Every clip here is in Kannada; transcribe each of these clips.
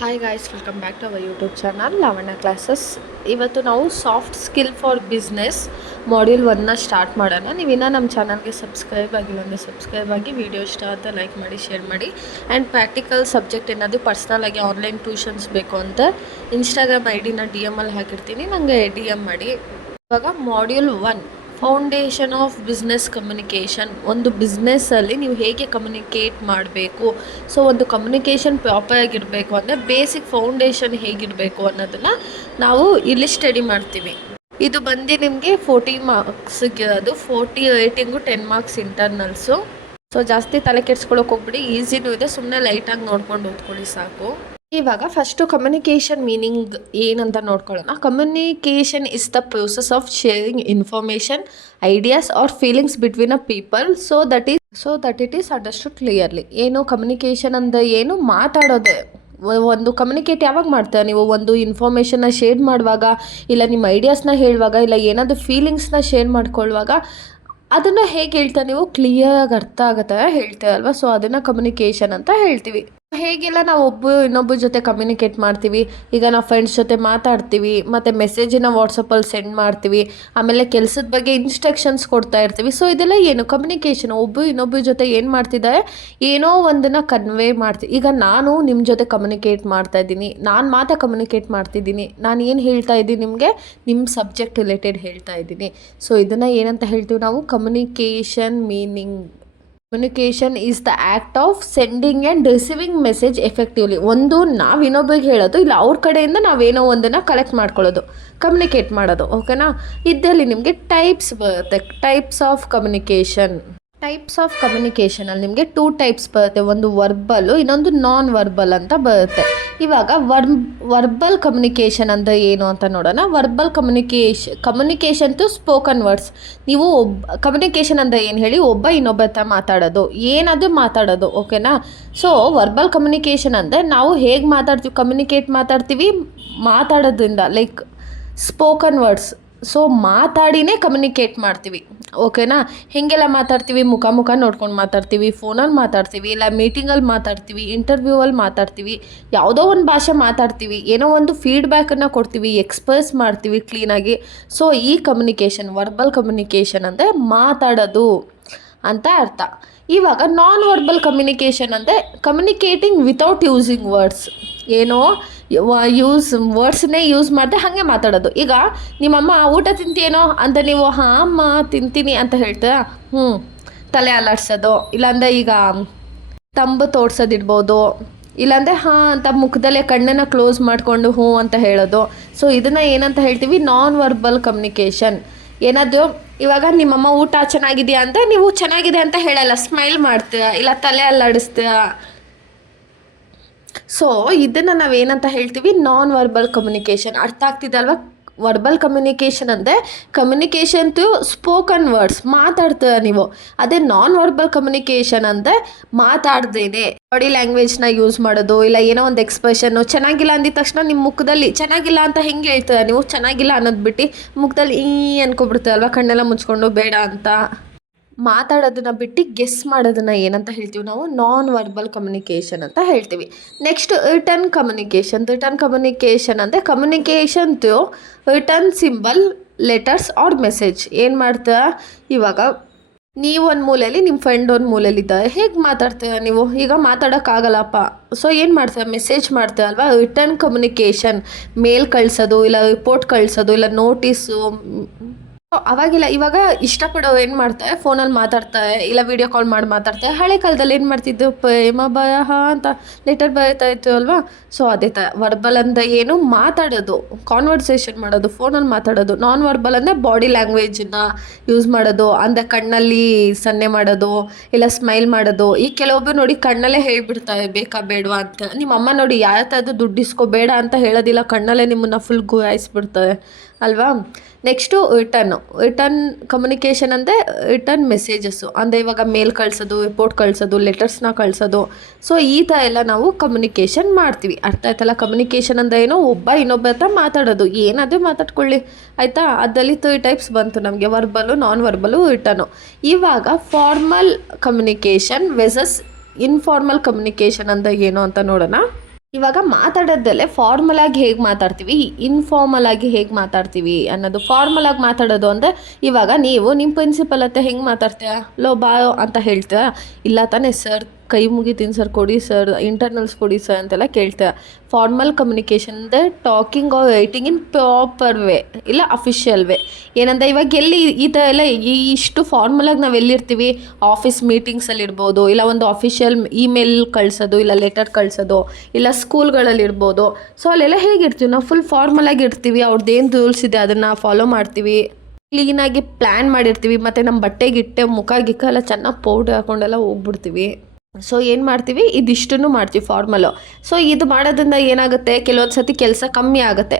Hi guys, welcome back to our YouTube channel Lavanya classes. ಇವತ್ತು ನಾವು soft skill for business module 1ನ ಸ್ಟಾರ್ಟ್ ಮಾಡೋಣ. ನೀವಿನ್ನೂ ನಮ್ಮ ಚಾನಲ್ಗೆ ಸಬ್ಸ್ಕ್ರೈಬ್ ಆಗಿಲ್ಲ ಅಂದರೆ ಸಬ್ಸ್ಕ್ರೈಬ್ ಆಗಿ, ವಿಡಿಯೋ ಇಷ್ಟ ಅಂತ ಲೈಕ್ ಮಾಡಿ, ಶೇರ್ ಮಾಡಿ. ಆ್ಯಂಡ್ ಪ್ರಾಕ್ಟಿಕಲ್ ಸಬ್ಜೆಕ್ಟ್ ಏನಾದರೂ ಪರ್ಸ್ನಲ್ ಆಗಿ ಆನ್ಲೈನ್ ಟ್ಯೂಷನ್ಸ್ ಬೇಕು ಅಂತ ಇನ್ಸ್ಟಾಗ್ರಾಮ್ ID-ನ DM ಅಲ್ಲಿ ಹಾಕಿರ್ತೀನಿ, ನನಗೆ DM ಮಾಡಿ. ಇವಾಗ module 1 foundation of business communication. ಒಂದು ಬಿಸ್ನೆಸ್ಸಲ್ಲಿ ನೀವು ಹೇಗೆ ಕಮ್ಯುನಿಕೇಟ್ ಮಾಡಬೇಕು, ಸೊ ಒಂದು ಕಮ್ಯುನಿಕೇಷನ್ ಪ್ರಾಪರ್ ಆಗಿರಬೇಕು ಅಂದರೆ ಬೇಸಿಕ್ ಫೌಂಡೇಶನ್ ಹೇಗಿರಬೇಕು ಅನ್ನೋದನ್ನು ನಾವು ಇಲ್ಲಿ ಸ್ಟಡಿ ಮಾಡ್ತೀವಿ. ಇದು ಬಂದು ನಿಮಗೆ 40 ಮಾರ್ಕ್ಸಿಗೆ ಇರೋದು. 40 ರೈಟಿಂಗು, 10 ಮಾರ್ಕ್ಸ್ ಇಂಟರ್ನಲ್ಸು. ಸೊ ಜಾಸ್ತಿ ತಲೆ ಕೆಡ್ಸ್ಕೊಳಕ್ಕೆ ಹೋಗ್ಬಿಡಿ, ಈಸಿನೂ ಇದೆ, ಸುಮ್ಮನೆ ಲೈಟಾಗಿ ನೋಡ್ಕೊಂಡು ಓದ್ಕೊಳ್ಳಿ ಸಾಕು. ಇವಾಗ ಫಸ್ಟು ಕಮ್ಯುನಿಕೇಷನ್ ಮೀನಿಂಗ್ ಏನಂತ ನೋಡ್ಕೊಳ್ಳೋಣ. Communication is the process of sharing information, ideas or feelings between a people so that it is understood clearly. ಏನು ಕಮ್ಯುನಿಕೇಷನ್ ಅಂದರೆ ಏನು? ಮಾತಾಡೋದೇ. ಒಂದು ಕಮ್ಯುನಿಕೇಟ್ ಯಾವಾಗ ಮಾಡ್ತೀರಾ ನೀವು? ಒಂದು ಇನ್ಫಾರ್ಮೇಷನ್ನ ಶೇರ್ ಮಾಡುವಾಗ, ಇಲ್ಲ ನಿಮ್ಮ ಐಡಿಯಾಸ್ನ ಹೇಳುವಾಗ, ಇಲ್ಲ ಏನಾದರೂ ಫೀಲಿಂಗ್ಸ್ನ ಶೇರ್ ಮಾಡ್ಕೊಳ್ಳುವಾಗ ಅದನ್ನು ಹೇಗೆ ಹೇಳ್ತಾ ನೀವು ಕ್ಲಿಯರಾಗಿ ಅರ್ಥ ಆಗೋ ಥರ ಹೇಳ್ತೀರಲ್ವ, ಸೊ ಅದನ್ನು ಕಮ್ಯುನಿಕೇಷನ್ ಅಂತ ಹೇಳ್ತೀವಿ. ಹೇಗೆಲ್ಲ ನಾವು ಇನ್ನೊಬ್ಬರ ಜೊತೆ ಕಮ್ಯುನಿಕೇಟ್ ಮಾಡ್ತೀವಿ, ಈಗ ನಾವು ಫ್ರೆಂಡ್ಸ್ ಜೊತೆ ಮಾತಾಡ್ತೀವಿ, ಮತ್ತು ಮೆಸೇಜನ್ನ ವಾಟ್ಸಪ್ಪಲ್ಲಿ ಸೆಂಡ್ ಮಾಡ್ತೀವಿ, ಆಮೇಲೆ ಕೆಲಸದ ಬಗ್ಗೆ ಇನ್ಸ್ಟ್ರಕ್ಷನ್ಸ್ ಕೊಡ್ತಾ ಇರ್ತೀವಿ. ಸೊ ಇದೆಲ್ಲ ಏನು? ಕಮ್ಯುನಿಕೇಷನ್. ಇನ್ನೊಬ್ಬರ ಜೊತೆ ಏನು ಮಾಡ್ತಿದ್ದಾರೆ, ಏನೋ ಒಂದನ್ನು ಕನ್ವೇ ಮಾಡ್ತೀವಿ. ಈಗ ನಾನು ನಿಮ್ಮ ಜೊತೆ ಕಮ್ಯುನಿಕೇಟ್ ಮಾಡ್ತಾ ಇದ್ದೀನಿ, ನಾನು ಕಮ್ಯುನಿಕೇಟ್ ಮಾಡ್ತಿದ್ದೀನಿ, ನಾನು ಏನು ಹೇಳ್ತಾ ಇದ್ದೀನಿ ನಿಮಗೆ, ನಿಮ್ಮ ಸಬ್ಜೆಕ್ಟ್ ರಿಲೇಟೆಡ್ ಹೇಳ್ತಾ ಇದ್ದೀನಿ. ಸೊ ಇದನ್ನು ಏನಂತ ಹೇಳ್ತೀವಿ ನಾವು? Communication meaning. Communication is the act of sending and receiving message effectively. ಒಂದು ನಾವು ಇನ್ನೊಬ್ಬರಿಗೆ ಹೇಳೋದು, ಇಲ್ಲ ಅವ್ರ ಕಡೆಯಿಂದ ನಾವೇನೋ ಒಂದನ್ನು ಕಲೆಕ್ಟ್ ಮಾಡ್ಕೊಳ್ಳೋದು, ಕಮ್ಯುನಿಕೇಟ್ ಮಾಡೋದು. ಓಕೆನಾ? ಇದರಲ್ಲಿ ನಿಮಗೆ ಟೈಪ್ಸ್ ಬರುತ್ತೆ. Types of communication. ಅಲ್ಲಿ ನಿಮಗೆ 2 ಟೈಪ್ಸ್ ಬರುತ್ತೆ. ಒಂದು ವರ್ಬಲ್ಲು, ಇನ್ನೊಂದು ನಾನ್ ವರ್ಬಲ್ ಅಂತ ಬರುತ್ತೆ. ಇವಾಗ ವರ್ಬಲ್ ಕಮ್ಯುನಿಕೇಷನ್ ಅಂದರೆ ಏನು ಅಂತ ನೋಡೋಣ. Verbal communication to spoken words. ನೀವು ಕಮ್ಯುನಿಕೇಷನ್ ಅಂದರೆ ಏನು ಹೇಳಿ? ಒಬ್ಬ ಇನ್ನೊಬ್ಬ ಹತ್ರ ಮಾತಾಡೋದು, ಏನಾದರೂ ಮಾತಾಡೋದು. ಓಕೆನಾ? ಸೊ ವರ್ಬಲ್ ಕಮ್ಯುನಿಕೇಷನ್ ಅಂದರೆ ನಾವು ಹೇಗೆ ಮಾತಾಡ್ತೀವಿ ಮಾತಾಡೋದ್ರಿಂದ, ಲೈಕ್ ಸ್ಪೋಕನ್ ವರ್ಡ್ಸ್. ಸೊ ಮಾತಾಡಿನೇ ಕಮ್ಯುನಿಕೇಟ್ ಮಾಡ್ತೀವಿ. ಓಕೆನಾ? ಹೇಗೆಲ್ಲ ಮಾತಾಡ್ತೀವಿ? ಮುಖ ನೋಡ್ಕೊಂಡು ಮಾತಾಡ್ತೀವಿ, ಫೋನಲ್ಲಿ ಮಾತಾಡ್ತೀವಿ, ಇಲ್ಲ ಮೀಟಿಂಗಲ್ಲಿ ಮಾತಾಡ್ತೀವಿ, ಇಂಟರ್ವ್ಯೂವಲ್ಲಿ ಮಾತಾಡ್ತೀವಿ, ಯಾವುದೋ ಒಂದು ಭಾಷೆ ಮಾತಾಡ್ತೀವಿ, ಏನೋ ಒಂದು ಫೀಡ್ಬ್ಯಾಕನ್ನು ಕೊಡ್ತೀವಿ, ಎಕ್ಸ್ಪ್ರೆಸ್ ಮಾಡ್ತೀವಿ ಕ್ಲೀನಾಗಿ. ಸೊ ಈ ಕಮ್ಯುನಿಕೇಷನ್, ವರ್ಬಲ್ ಕಮ್ಯುನಿಕೇಷನ್ ಅಂದರೆ ಮಾತಾಡೋದು ಅಂತ ಅರ್ಥ. ಇವಾಗ ನಾನ್ ವರ್ಬಲ್ ಕಮ್ಯುನಿಕೇಷನ್ ಅಂದರೆ ಕಮ್ಯುನಿಕೇಟಿಂಗ್ ವಿತೌಟ್ ಯೂಸಿಂಗ್ ವರ್ಡ್ಸ್. ಏನೋ ವರ್ಡ್ಸ್ನೇ ಯೂಸ್ ಮಾಡದೆ ಹಾಗೆ ಮಾತಾಡೋದು. ಈಗ ನಿಮ್ಮಮ್ಮ ಊಟ ತಿಂತೀನೋ ಅಂತ ನೀವು ಹಾಂ ಅಮ್ಮ ತಿಂತೀನಿ ಅಂತ ಹೇಳ್ತೀರಾ, ತಲೆ ಅಲ್ಲಾಡ್ಸೋದು, ಇಲ್ಲಾಂದರೆ ಈಗ ತಂಬು ತೋಡ್ಸೋದಿರ್ಬೋದು, ಇಲ್ಲಾಂದರೆ ಹಾಂ ಅಂತ ಮುಖದಲ್ಲೇ ಕಣ್ಣನ್ನು ಕ್ಲೋಸ್ ಮಾಡಿಕೊಂಡು ಹ್ಞೂ ಅಂತ ಹೇಳೋದು. ಸೊ ಇದನ್ನು ಏನಂತ ಹೇಳ್ತೀವಿ? Non verbal communication. ಏನಾದರೂ ಇವಾಗ ನಿಮ್ಮಮ್ಮ ಊಟ ಚೆನ್ನಾಗಿದೆಯಾ ಅಂತ ನೀವು ಚೆನ್ನಾಗಿದೆ ಅಂತ ಹೇಳಲ್ಲ, ಸ್ಮೈಲ್ ಮಾಡ್ತೀರಾ, ಇಲ್ಲ ತಲೆ ಅಲ್ಲಾಡಿಸ್ತೀರಾ. ಸೊ ಇದನ್ನು ನಾವೇನಂತ ಹೇಳ್ತೀವಿ? Non verbal communication. ಅರ್ಥ ಆಗ್ತಿದೆ ಅಲ್ವಾ? ವರ್ಬಲ್ ಕಮ್ಯುನಿಕೇಷನ್ ಅಂದರೆ ಕಮ್ಯುನಿಕೇಷನ್ ಟು ಸ್ಪೋಕನ್ ವರ್ಡ್ಸ್, ಮಾತಾಡ್ತೀರ ನೀವು. ಅದೇ ನಾನ್ ವರ್ಬಲ್ ಕಮ್ಯುನಿಕೇಷನ್ ಅಂದರೆ ಮಾತಾಡ್ದೇನೆ ಬಾಡಿ ಲ್ಯಾಂಗ್ವೇಜ್ನ ಯೂಸ್ ಮಾಡೋದು, ಇಲ್ಲ ಏನೋ ಒಂದು ಎಕ್ಸ್ಪ್ರೆಷನ್ನು. ಚೆನ್ನಾಗಿಲ್ಲ ಅಂದಿದ ತಕ್ಷಣ ನಿಮ್ಮ ಮುಖದಲ್ಲಿ ಚೆನ್ನಾಗಿಲ್ಲ ಅಂತ ಹೆಂಗೆ ಹೇಳ್ತೀರ ನೀವು? ಚೆನ್ನಾಗಿಲ್ಲ ಅನ್ನೋದು ಬಿಟ್ಟು ಮುಖದಲ್ಲಿ ಅನ್ಕೊಬಿಡ್ತೀರಲ್ವ, ಕಣ್ಣೆಲ್ಲ ಮುಚ್ಕೊಂಡು ಬೇಡ ಅಂತ. ಮಾತಾಡೋದನ್ನ ಬಿಟ್ಟು ಗೆಸ್ ಮಾಡೋದನ್ನು ಏನಂತ ಹೇಳ್ತೀವಿ ನಾವು? ನಾನ್ ವರ್ಬಲ್ ಕಮ್ಯುನಿಕೇಷನ್ ಅಂತ ಹೇಳ್ತೀವಿ. ನೆಕ್ಸ್ಟ್ ರಿಟರ್ನ್ ಕಮ್ಯುನಿಕೇಷನ್ ಅಂದರೆ communication to written symbol, letters or message. ಏನು ಮಾಡ್ತೀರಾ? ಇವಾಗ ನೀವು ಒಂದು ಮೂಲೆಯಲ್ಲಿ, ನಿಮ್ಮ ಫ್ರೆಂಡ್ ಒಂದು ಮೂಲೆಯಲ್ಲಿದ್ದಾರೆ, ಹೇಗೆ ಮಾತಾಡ್ತೀರ ನೀವು? ಈಗ ಮಾತಾಡೋಕ್ಕಾಗಲ್ಲಪ್ಪ, ಸೊ ಏನು ಮಾಡ್ತೀರ? ಮೆಸೇಜ್ ಮಾಡ್ತೀರಲ್ವ? ರಿಟರ್ನ್ ಕಮ್ಯುನಿಕೇಷನ್, ಮೇಲ್ ಕಳಿಸೋದು, ಇಲ್ಲ ರಿಪೋರ್ಟ್ ಕಳಿಸೋದು, ಇಲ್ಲ ನೋಟಿಸು. ಅವಾಗಿಲ್ಲ, ಇವಾಗ ಇಷ್ಟಪಡೋರು ಏನು ಮಾಡ್ತಾರೆ? ಫೋನಲ್ಲಿ ಮಾತಾಡ್ತಾರೆ, ಇಲ್ಲ ವೀಡಿಯೋ ಕಾಲ್ ಮಾಡಿ ಮಾತಾಡ್ತಾರೆ. ಹಳೆ ಕಾಲದಲ್ಲಿ ಏನು ಮಾಡ್ತಿದ್ದು? ಪ್ರೇಮ ಬರಹ ಅಂತ ಲೆಟರ್ ಬರೀತಾ ಇತ್ತು ಅಲ್ವಾ? ಸೊ ಅದೇ ಥರ ವರ್ಬಲ್ ಅಂದರೆ ಏನು? ಮಾತಾಡೋದು, ಕಾನ್ವರ್ಸೇಷನ್ ಮಾಡೋದು, ಫೋನಲ್ಲಿ ಮಾತಾಡೋದು. ನಾನ್ ವರ್ಬಲ್ ಅಂದರೆ ಬಾಡಿ ಲ್ಯಾಂಗ್ವೇಜನ್ನ ಯೂಸ್ ಮಾಡೋದು, ಅಂದರೆ ಕಣ್ಣಲ್ಲಿ ಸನ್ನೆ ಮಾಡೋದು, ಇಲ್ಲ ಸ್ಮೈಲ್ ಮಾಡೋದು. ಈ ಕೆಲವೊಬ್ಬರು ನೋಡಿ ಕಣ್ಣಲ್ಲೇ ಹೇಳ್ಬಿಡ್ತಾರೆ ಬೇಕಾ ಬೇಡವಾ ಅಂತ. ನಿಮ್ಮ ಅಮ್ಮ ನೋಡಿ ಯಾರ ಥರದ್ದು ದುಡ್ಡು ಇಸ್ಕೋಬೇಡ ಅಂತ ಹೇಳೋದಿಲ್ಲ, ಕಣ್ಣಲ್ಲೇ ನಿಮ್ಮನ್ನು ಫುಲ್ ಗುರಾಯಿಸ್ಬಿಡ್ತಾರೆ ಅಲ್ವಾ? ನೆಕ್ಸ್ಟು ರಿಟರ್ನ್ ಕಮ್ಯುನಿಕೇಷನ್ ಅಂದರೆ ರಿಟರ್ನ್ ಮೆಸೇಜಸ್ಸು, ಅಂದರೆ ಇವಾಗ ಮೇಲ್ ಕಳಿಸೋದು, ರಿಪೋರ್ಟ್ ಕಳಿಸೋದು, ಲೆಟರ್ಸ್ನ ಕಳಿಸೋದು. ಸೊ ಈ ಥರ ಎಲ್ಲ ನಾವು ಕಮ್ಯುನಿಕೇಷನ್ ಮಾಡ್ತೀವಿ. ಅರ್ಥ ಆಯ್ತಲ್ಲ? ಕಮ್ಯುನಿಕೇಷನ್ ಅಂದರೆ ಏನೋ ಒಬ್ಬ ಇನ್ನೊಬ್ಬ ಹತ್ರ ಮಾತಾಡೋದು, ಏನಾದರೂ ಮಾತಾಡ್ಕೊಳ್ಳಿ ಆಯಿತಾ? ಅದರಲ್ಲಿ 3 ಟೈಪ್ಸ್ ಬಂತು ನಮಗೆ: ವರ್ಬಲು, ನಾನ್ ವರ್ಬಲು, ರಿಟರ್ನು. ಇವಾಗ formal communication versus informal communication ಅಂದರೆ ಏನು ಅಂತ ನೋಡೋಣ. ಇವಾಗ ಮಾತಾಡೋದಲ್ಲೇ ಫಾರ್ಮಲ್ ಆಗಿ ಹೇಗೆ ಮಾತಾಡ್ತೀವಿ, ಇನ್ಫಾರ್ಮಲ್ ಆಗಿ ಹೇಗೆ ಮಾತಾಡ್ತೀವಿ ಅನ್ನೋದು. ಫಾರ್ಮಲ್ ಆಗಿ ಮಾತಾಡೋದು ಅಂದರೆ ಇವಾಗ ನೀವು ನಿಮ್ಮ ಪ್ರಿನ್ಸಿಪಲ್ ಹತ್ರ ಹೆಂಗೆ ಮಾತಾಡ್ತೀಯ, ಲೋ ಬಾಯೋ ಅಂತ ಹೇಳ್ತೀಯ, ಇಲ್ಲ ತಾನೇ ಸರ್ ಕೈ ಮುಗಿತೀನಿ ಸರ್ ಕೊಡಿ ಸರ್ ಇಂಟರ್ನಲ್ಸ್ ಕೊಡಿ ಸರ್ ಅಂತೆಲ್ಲ ಕೇಳ್ತೀಯ. ಫಾರ್ಮಲ್ ಕಮ್ಯುನಿಕೇಷನ್ ಅಂದರೆ talking or writing in proper way, ಇಲ್ಲ ಅಫಿಷಿಯಲ್ ವೇ. ಏನಂದರೆ ಇವಾಗ ಎಲ್ಲಿ ಈ ಥರ ಎಲ್ಲ ಇಷ್ಟು ಫಾರ್ಮಲಾಗಿ ನಾವು ಎಲ್ಲಿರ್ತೀವಿ, ಆಫೀಸ್ ಮೀಟಿಂಗ್ಸಲ್ಲಿ ಇರ್ಬೋದು, ಇಲ್ಲ ಒಂದು ಅಫಿಷಿಯಲ್ ಇಮೇಲ್ ಕಳಿಸೋದು, ಇಲ್ಲ ಲೆಟರ್ ಕಳಿಸೋದು, ಇಲ್ಲ ಸ್ಕೂಲ್ಗಳಲ್ಲಿ ಇರ್ಬೋದು. ಸೊ ಅಲ್ಲೆಲ್ಲ ಹೇಗಿರ್ತೀವಿ ನಾವು, ಫುಲ್ ಫಾರ್ಮಲಾಗಿ ಇರ್ತೀವಿ. ಅವ್ರದ್ದು ಏನು ರೂಲ್ಸ್ ಇದೆ ಅದನ್ನು ಫಾಲೋ ಮಾಡ್ತೀವಿ, ಕ್ಲೀನಾಗಿ ಪ್ಲ್ಯಾನ್ ಮಾಡಿರ್ತೀವಿ. ಮತ್ತು ನಮ್ಮ ಬಟ್ಟೆ ಮುಖ ಗಿಕ್ಕ ಎಲ್ಲ ಚೆನ್ನಾಗಿ ಪೌಡ್ರ್ ಹಾಕ್ಕೊಂಡೆಲ್ಲ ಹೋಗ್ಬಿಡ್ತೀವಿ. ಸೊ ಏನು ಮಾಡ್ತೀವಿ, ಇದಿಷ್ಟನ್ನು ಮಾಡ್ತೀವಿ ಫಾರ್ಮಲು. ಸೊ ಇದು ಮಾಡೋದ್ರಿಂದ ಏನಾಗುತ್ತೆ, ಕೆಲವೊಂದು ಸತಿ ಕೆಲಸ ಕಮ್ಮಿ ಆಗುತ್ತೆ,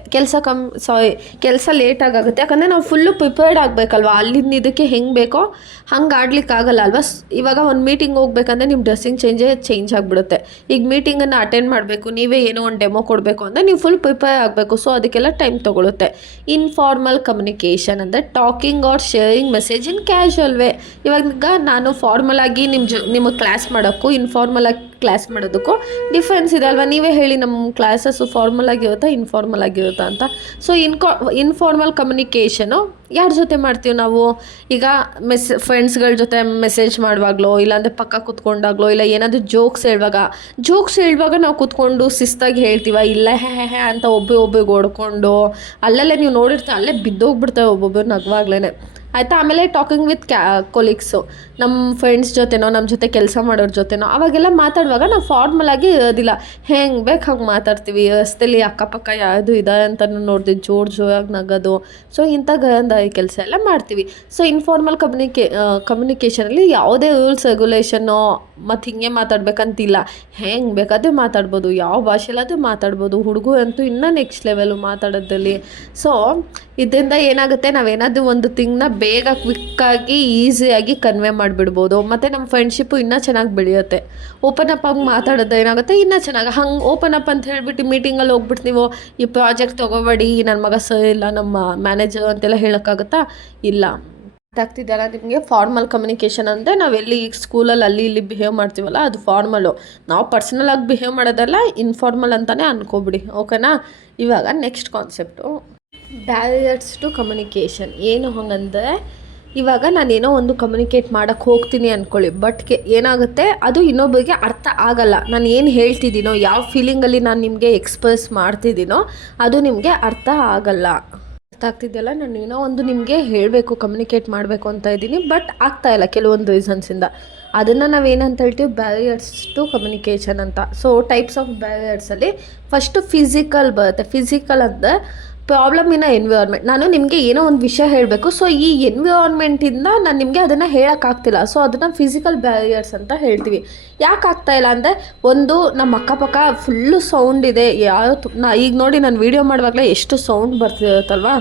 ಕೆಲಸ ಲೇಟಾಗುತ್ತೆ. ಯಾಕಂದರೆ ನಾವು ಫುಲ್ಲು ಪ್ರಿಪೇರ್ಡ್ ಆಗಬೇಕಲ್ವ, ಅಲ್ಲಿಂದ ಇದಕ್ಕೆ ಹೆಂಗೆ ಬೇಕೋ ಹಂಗೆ ಆಡ್ಲಿಕ್ಕಾಗಲ್ಲ ಅಲ್ವಾ. ಇವಾಗ ಒಂದು ಮೀಟಿಂಗ್ ಹೋಗ್ಬೇಕಂದ್ರೆ ನಿಮ್ಮ ಡ್ರೆಸ್ಸಿಂಗ್ ಚೇಂಜ್ ಆಗಿಬಿಡುತ್ತೆ. ಈಗ ಮೀಟಿಂಗನ್ನು ಅಟೆಂಡ್ ಮಾಡಬೇಕು, ನೀವೇ ಏನೋ ಒಂದು ಡೆಮೋ ಕೊಡಬೇಕು ಅಂದರೆ ನೀವು ಫುಲ್ ಪ್ರಿಪೇರ್ ಆಗಬೇಕು. ಸೊ ಅದಕ್ಕೆಲ್ಲ ಟೈಮ್ ತೊಗೊಳುತ್ತೆ. ಇನ್ಫಾರ್ಮಲ್ ಕಮ್ಯುನಿಕೇಷನ್ ಅಂದರೆ talking or sharing message in casual way. ಇವಾಗ ನಾನು ಫಾರ್ಮಲ್ ಆಗಿ ನಿಮಗೆ ಕ್ಲಾಸ್ ಮಾಡೋಕ್ಕೂ ಇನ್ಫಾರ್ಮಲ್ ಆಗಿ ಕ್ಲಾಸ್ ಮಾಡೋದಕ್ಕೂ ಡಿಫ್ರೆನ್ಸ್ ಇದೆ ಅಲ್ವಾ. ನೀವೇ ಹೇಳಿ, ನಮ್ಮ ಕ್ಲಾಸಸ್ಸು ಫಾರ್ಮಲ್ ಆಗಿರುತ್ತಾ ಇನ್ಫಾರ್ಮಲ್ ಆಗಿರುತ್ತಾ ಅಂತ. ಸೊ ಇನ್ಫಾರ್ಮಲ್ ಕಮ್ಯುನಿಕೇಷನು ಯಾರ ಜೊತೆ ಮಾಡ್ತೀವಿ ನಾವು, ಈಗ ಫ್ರೆಂಡ್ಸ್ಗಳ ಜೊತೆ ಮೆಸೇಜ್ ಮಾಡುವಾಗಲೋ, ಇಲ್ಲಾಂದರೆ ಪಕ್ಕ ಕೂತ್ಕೊಂಡಾಗಲೋ, ಇಲ್ಲ ಏನಾದರೂ ಜೋಕ್ಸ್ ಹೇಳುವಾಗ ನಾವು ಕೂತ್ಕೊಂಡು ಶಿಸ್ತಾಗಿ ಹೇಳ್ತೀವ, ಇಲ್ಲ ಹೇ ಅಂತ ಒಬ್ಬೊಬ್ಬರಿಗೆ ಓಡ್ಕೊಂಡು ಅಲ್ಲಲ್ಲೇ ನೀವು ನೋಡಿರ್ತೀವಿ ಅಲ್ಲೇ ಬಿದ್ದೋಗ್ಬಿಡ್ತೇವೆ ಒಬ್ಬೊಬ್ಬರು ನಗುವಾಗ್ಲೇ, ಆಯಿತಾ. ಆಮೇಲೆ ಟಾಕಿಂಗ್ ವಿತ್ ಕೊಲೀಗ್ಸು, ನಮ್ಮ ಫ್ರೆಂಡ್ಸ್ ಜೊತೆನೋ ನಮ್ಮ ಜೊತೆ ಕೆಲಸ ಮಾಡೋರ ಜೊತೆನೋ ಅವಾಗೆಲ್ಲ ಮಾತಾಡುವಾಗ ನಾವು ಫಾರ್ಮಲಾಗಿ ಇರೋದಿಲ್ಲ, ಹೆಂಗೆ ಬೇಕು ಹಂಗೆ ಮಾತಾಡ್ತೀವಿ. ರಸ್ತೆಯಲ್ಲಿ ಅಕ್ಕಪಕ್ಕ ಯಾವುದು ಇದೆ ಅಂತ ನೋಡ್ತೀವಿ, ಜೋರಾಗಿ ನಗೋದು. ಸೊ ಇಂಥ ಗಂಧಾರಿ ಕೆಲಸ ಎಲ್ಲ ಮಾಡ್ತೀವಿ. ಸೊ ಇನ್ಫಾರ್ಮಲ್ ಕಮ್ಯುನಿಕೇಷನಲ್ಲಿ ಯಾವುದೇ ರೂಲ್ಸ್ ರೆಗ್ಯುಲೇಷನ್ನು ಮತ್ತು ಹಿಂಗೆ ಮಾತಾಡ್ಬೇಕಂತಿಲ್ಲ, ಹೆಂಗೆ ಬೇಕಾದರೂ ಮಾತಾಡ್ಬೋದು, ಯಾವ ಭಾಷೆಲಾದರೂ ಮಾತಾಡ್ಬೋದು. ಹುಡುಗರು ಅಂತೂ ಇನ್ನೂ ನೆಕ್ಸ್ಟ್ ಲೆವೆಲು ಮಾತಾಡೋದ್ರಲ್ಲಿ. ಸೊ ಇದರಿಂದ ಏನಾಗುತ್ತೆ, ನಾವೇನಾದರೂ ಒಂದು ಥಿಂಗ್ನ ಬೇಗ ಕ್ವಿಕ್ಕಾಗಿ ಈಸಿಯಾಗಿ ಕನ್ವೆ ಮಾಡಿಬಿಡ್ಬೋದು. ಮತ್ತು ನಮ್ಮ ಫ್ರೆಂಡ್ಶಿಪ್ಪು ಇನ್ನೂ ಚೆನ್ನಾಗಿ ಬೆಳೆಯುತ್ತೆ. ಓಪನ್ ಅಪ್ ಆಗಿ ಮಾತಾಡೋದು ಏನಾಗುತ್ತೆ, ಇನ್ನೂ ಚೆನ್ನಾಗಿ. ಹಂಗೆ ಓಪನ್ ಅಪ್ ಅಂತ ಹೇಳಿಬಿಟ್ಟು ಮೀಟಿಂಗಲ್ಲಿ ಹೋಗ್ಬಿಟ್ಟು ನೀವು ಈ ಪ್ರಾಜೆಕ್ಟ್ ತೊಗೋಬೇಡಿ, ನನ್ನ ಮಗ ಸರಿ ಇಲ್ಲ, ನಮ್ಮ ಮ್ಯಾನೇಜರ್ ಅಂತೆಲ್ಲ ಹೇಳೋಕ್ಕಾಗುತ್ತಾ, ಇಲ್ಲ. ಆಗ್ತಿದ್ದಲ್ಲ ನಿಮಗೆ. ಫಾರ್ಮಲ್ ಕಮ್ಯುನಿಕೇಷನ್ ಅಂದರೆ ನಾವೆಲ್ಲಿ ಈಗ ಸ್ಕೂಲಲ್ಲಿ ಅಲ್ಲಿ ಇಲ್ಲಿ ಬಿಹೇವ್ ಮಾಡ್ತೀವಲ್ಲ ಅದು ಫಾರ್ಮಲು. ನಾವು ಪರ್ಸನಲಾಗಿ ಬಿಹೇವ್ ಮಾಡೋದಲ್ಲ, ಇನ್ಫಾರ್ಮಲ್ ಅಂತಲೇ ಅನ್ಕೋಬಿಡಿ, ಓಕೆನಾ. ಇವಾಗ next concept barriers to communication. ಏನು ಹಂಗಂದರೆ ಇವಾಗ ನಾನೇನೋ ಒಂದು ಕಮ್ಯುನಿಕೇಟ್ ಮಾಡೋಕ್ಕೆ ಹೋಗ್ತೀನಿ ಅಂದ್ಕೊಳ್ಳಿ, ಬಟ್ ಏನಾಗುತ್ತೆ, ಅದು ಇನ್ನೊಬ್ಬರಿಗೆ ಅರ್ಥ ಆಗಲ್ಲ. ನಾನು ಏನು ಹೇಳ್ತಿದ್ದೀನೋ, ಯಾವ ಫೀಲಿಂಗಲ್ಲಿ ನಾನು ನಿಮಗೆ ಎಕ್ಸ್ಪ್ರೆಸ್ ಮಾಡ್ತಿದ್ದೀನೋ ಅದು ನಿಮಗೆ ಅರ್ಥ ಆಗಲ್ಲ. ಅರ್ಥ ಆಗ್ತಿದೆಯಲ್ಲ, ನಾನು ಏನೋ ಒಂದು ನಿಮಗೆ ಹೇಳಬೇಕು, ಕಮ್ಯುನಿಕೇಟ್ ಮಾಡಬೇಕು ಅಂತ ಇದ್ದೀನಿ, ಬಟ್ ಆಗ್ತಾಯಿಲ್ಲ ಕೆಲವೊಂದು ರೀಸನ್ಸಿಂದ. ಅದನ್ನು ನಾವೇನಂತ ಹೇಳ್ತೀವಿ, ಬ್ಯಾರಿಯರ್ಸ್ ಟು ಕಮ್ಯುನಿಕೇಷನ್ ಅಂತ. ಸೊ ಟೈಪ್ಸ್ ಆಫ್ ಬ್ಯಾರಿಯರ್ಸಲ್ಲಿ ಫಸ್ಟು ಫಿಸಿಕಲ್ ಬರುತ್ತೆ. ಫಿಸಿಕಲ್ ಅಂದರೆ ಪ್ರಾಬ್ಲಮ್ ಇನ್ ಎನ್ವಿರಾನ್ಮೆಂಟ್. ನಾನು ನಿಮಗೆ ಏನೋ ಒಂದು ವಿಷಯ ಹೇಳಬೇಕು, ಸೊ ಈ ಎನ್ವಿರಾನ್ಮೆಂಟಿಂದ ನಾನು ನಿಮಗೆ ಅದನ್ನು ಹೇಳೋಕ್ಕಾಗ್ತಿಲ್ಲ, ಸೊ ಅದನ್ನು ಫಿಸಿಕಲ್ ಬ್ಯಾರಿಯರ್ಸ್ ಅಂತ ಹೇಳ್ತೀವಿ. ಯಾಕೆ ಆಗ್ತಾಯಿಲ್ಲ ಅಂದರೆ, ಒಂದು ನಮ್ಮ ಅಕ್ಕಪಕ್ಕ ಫುಲ್ಲು ಸೌಂಡ್ ಇದೆ, ಈಗ ನೋಡಿ ನಾನು ವೀಡಿಯೋ ಮಾಡುವಾಗಲೇ ಎಷ್ಟು ಸೌಂಡ್ ಬರ್ತಿರುತ್ತಲ್ವ.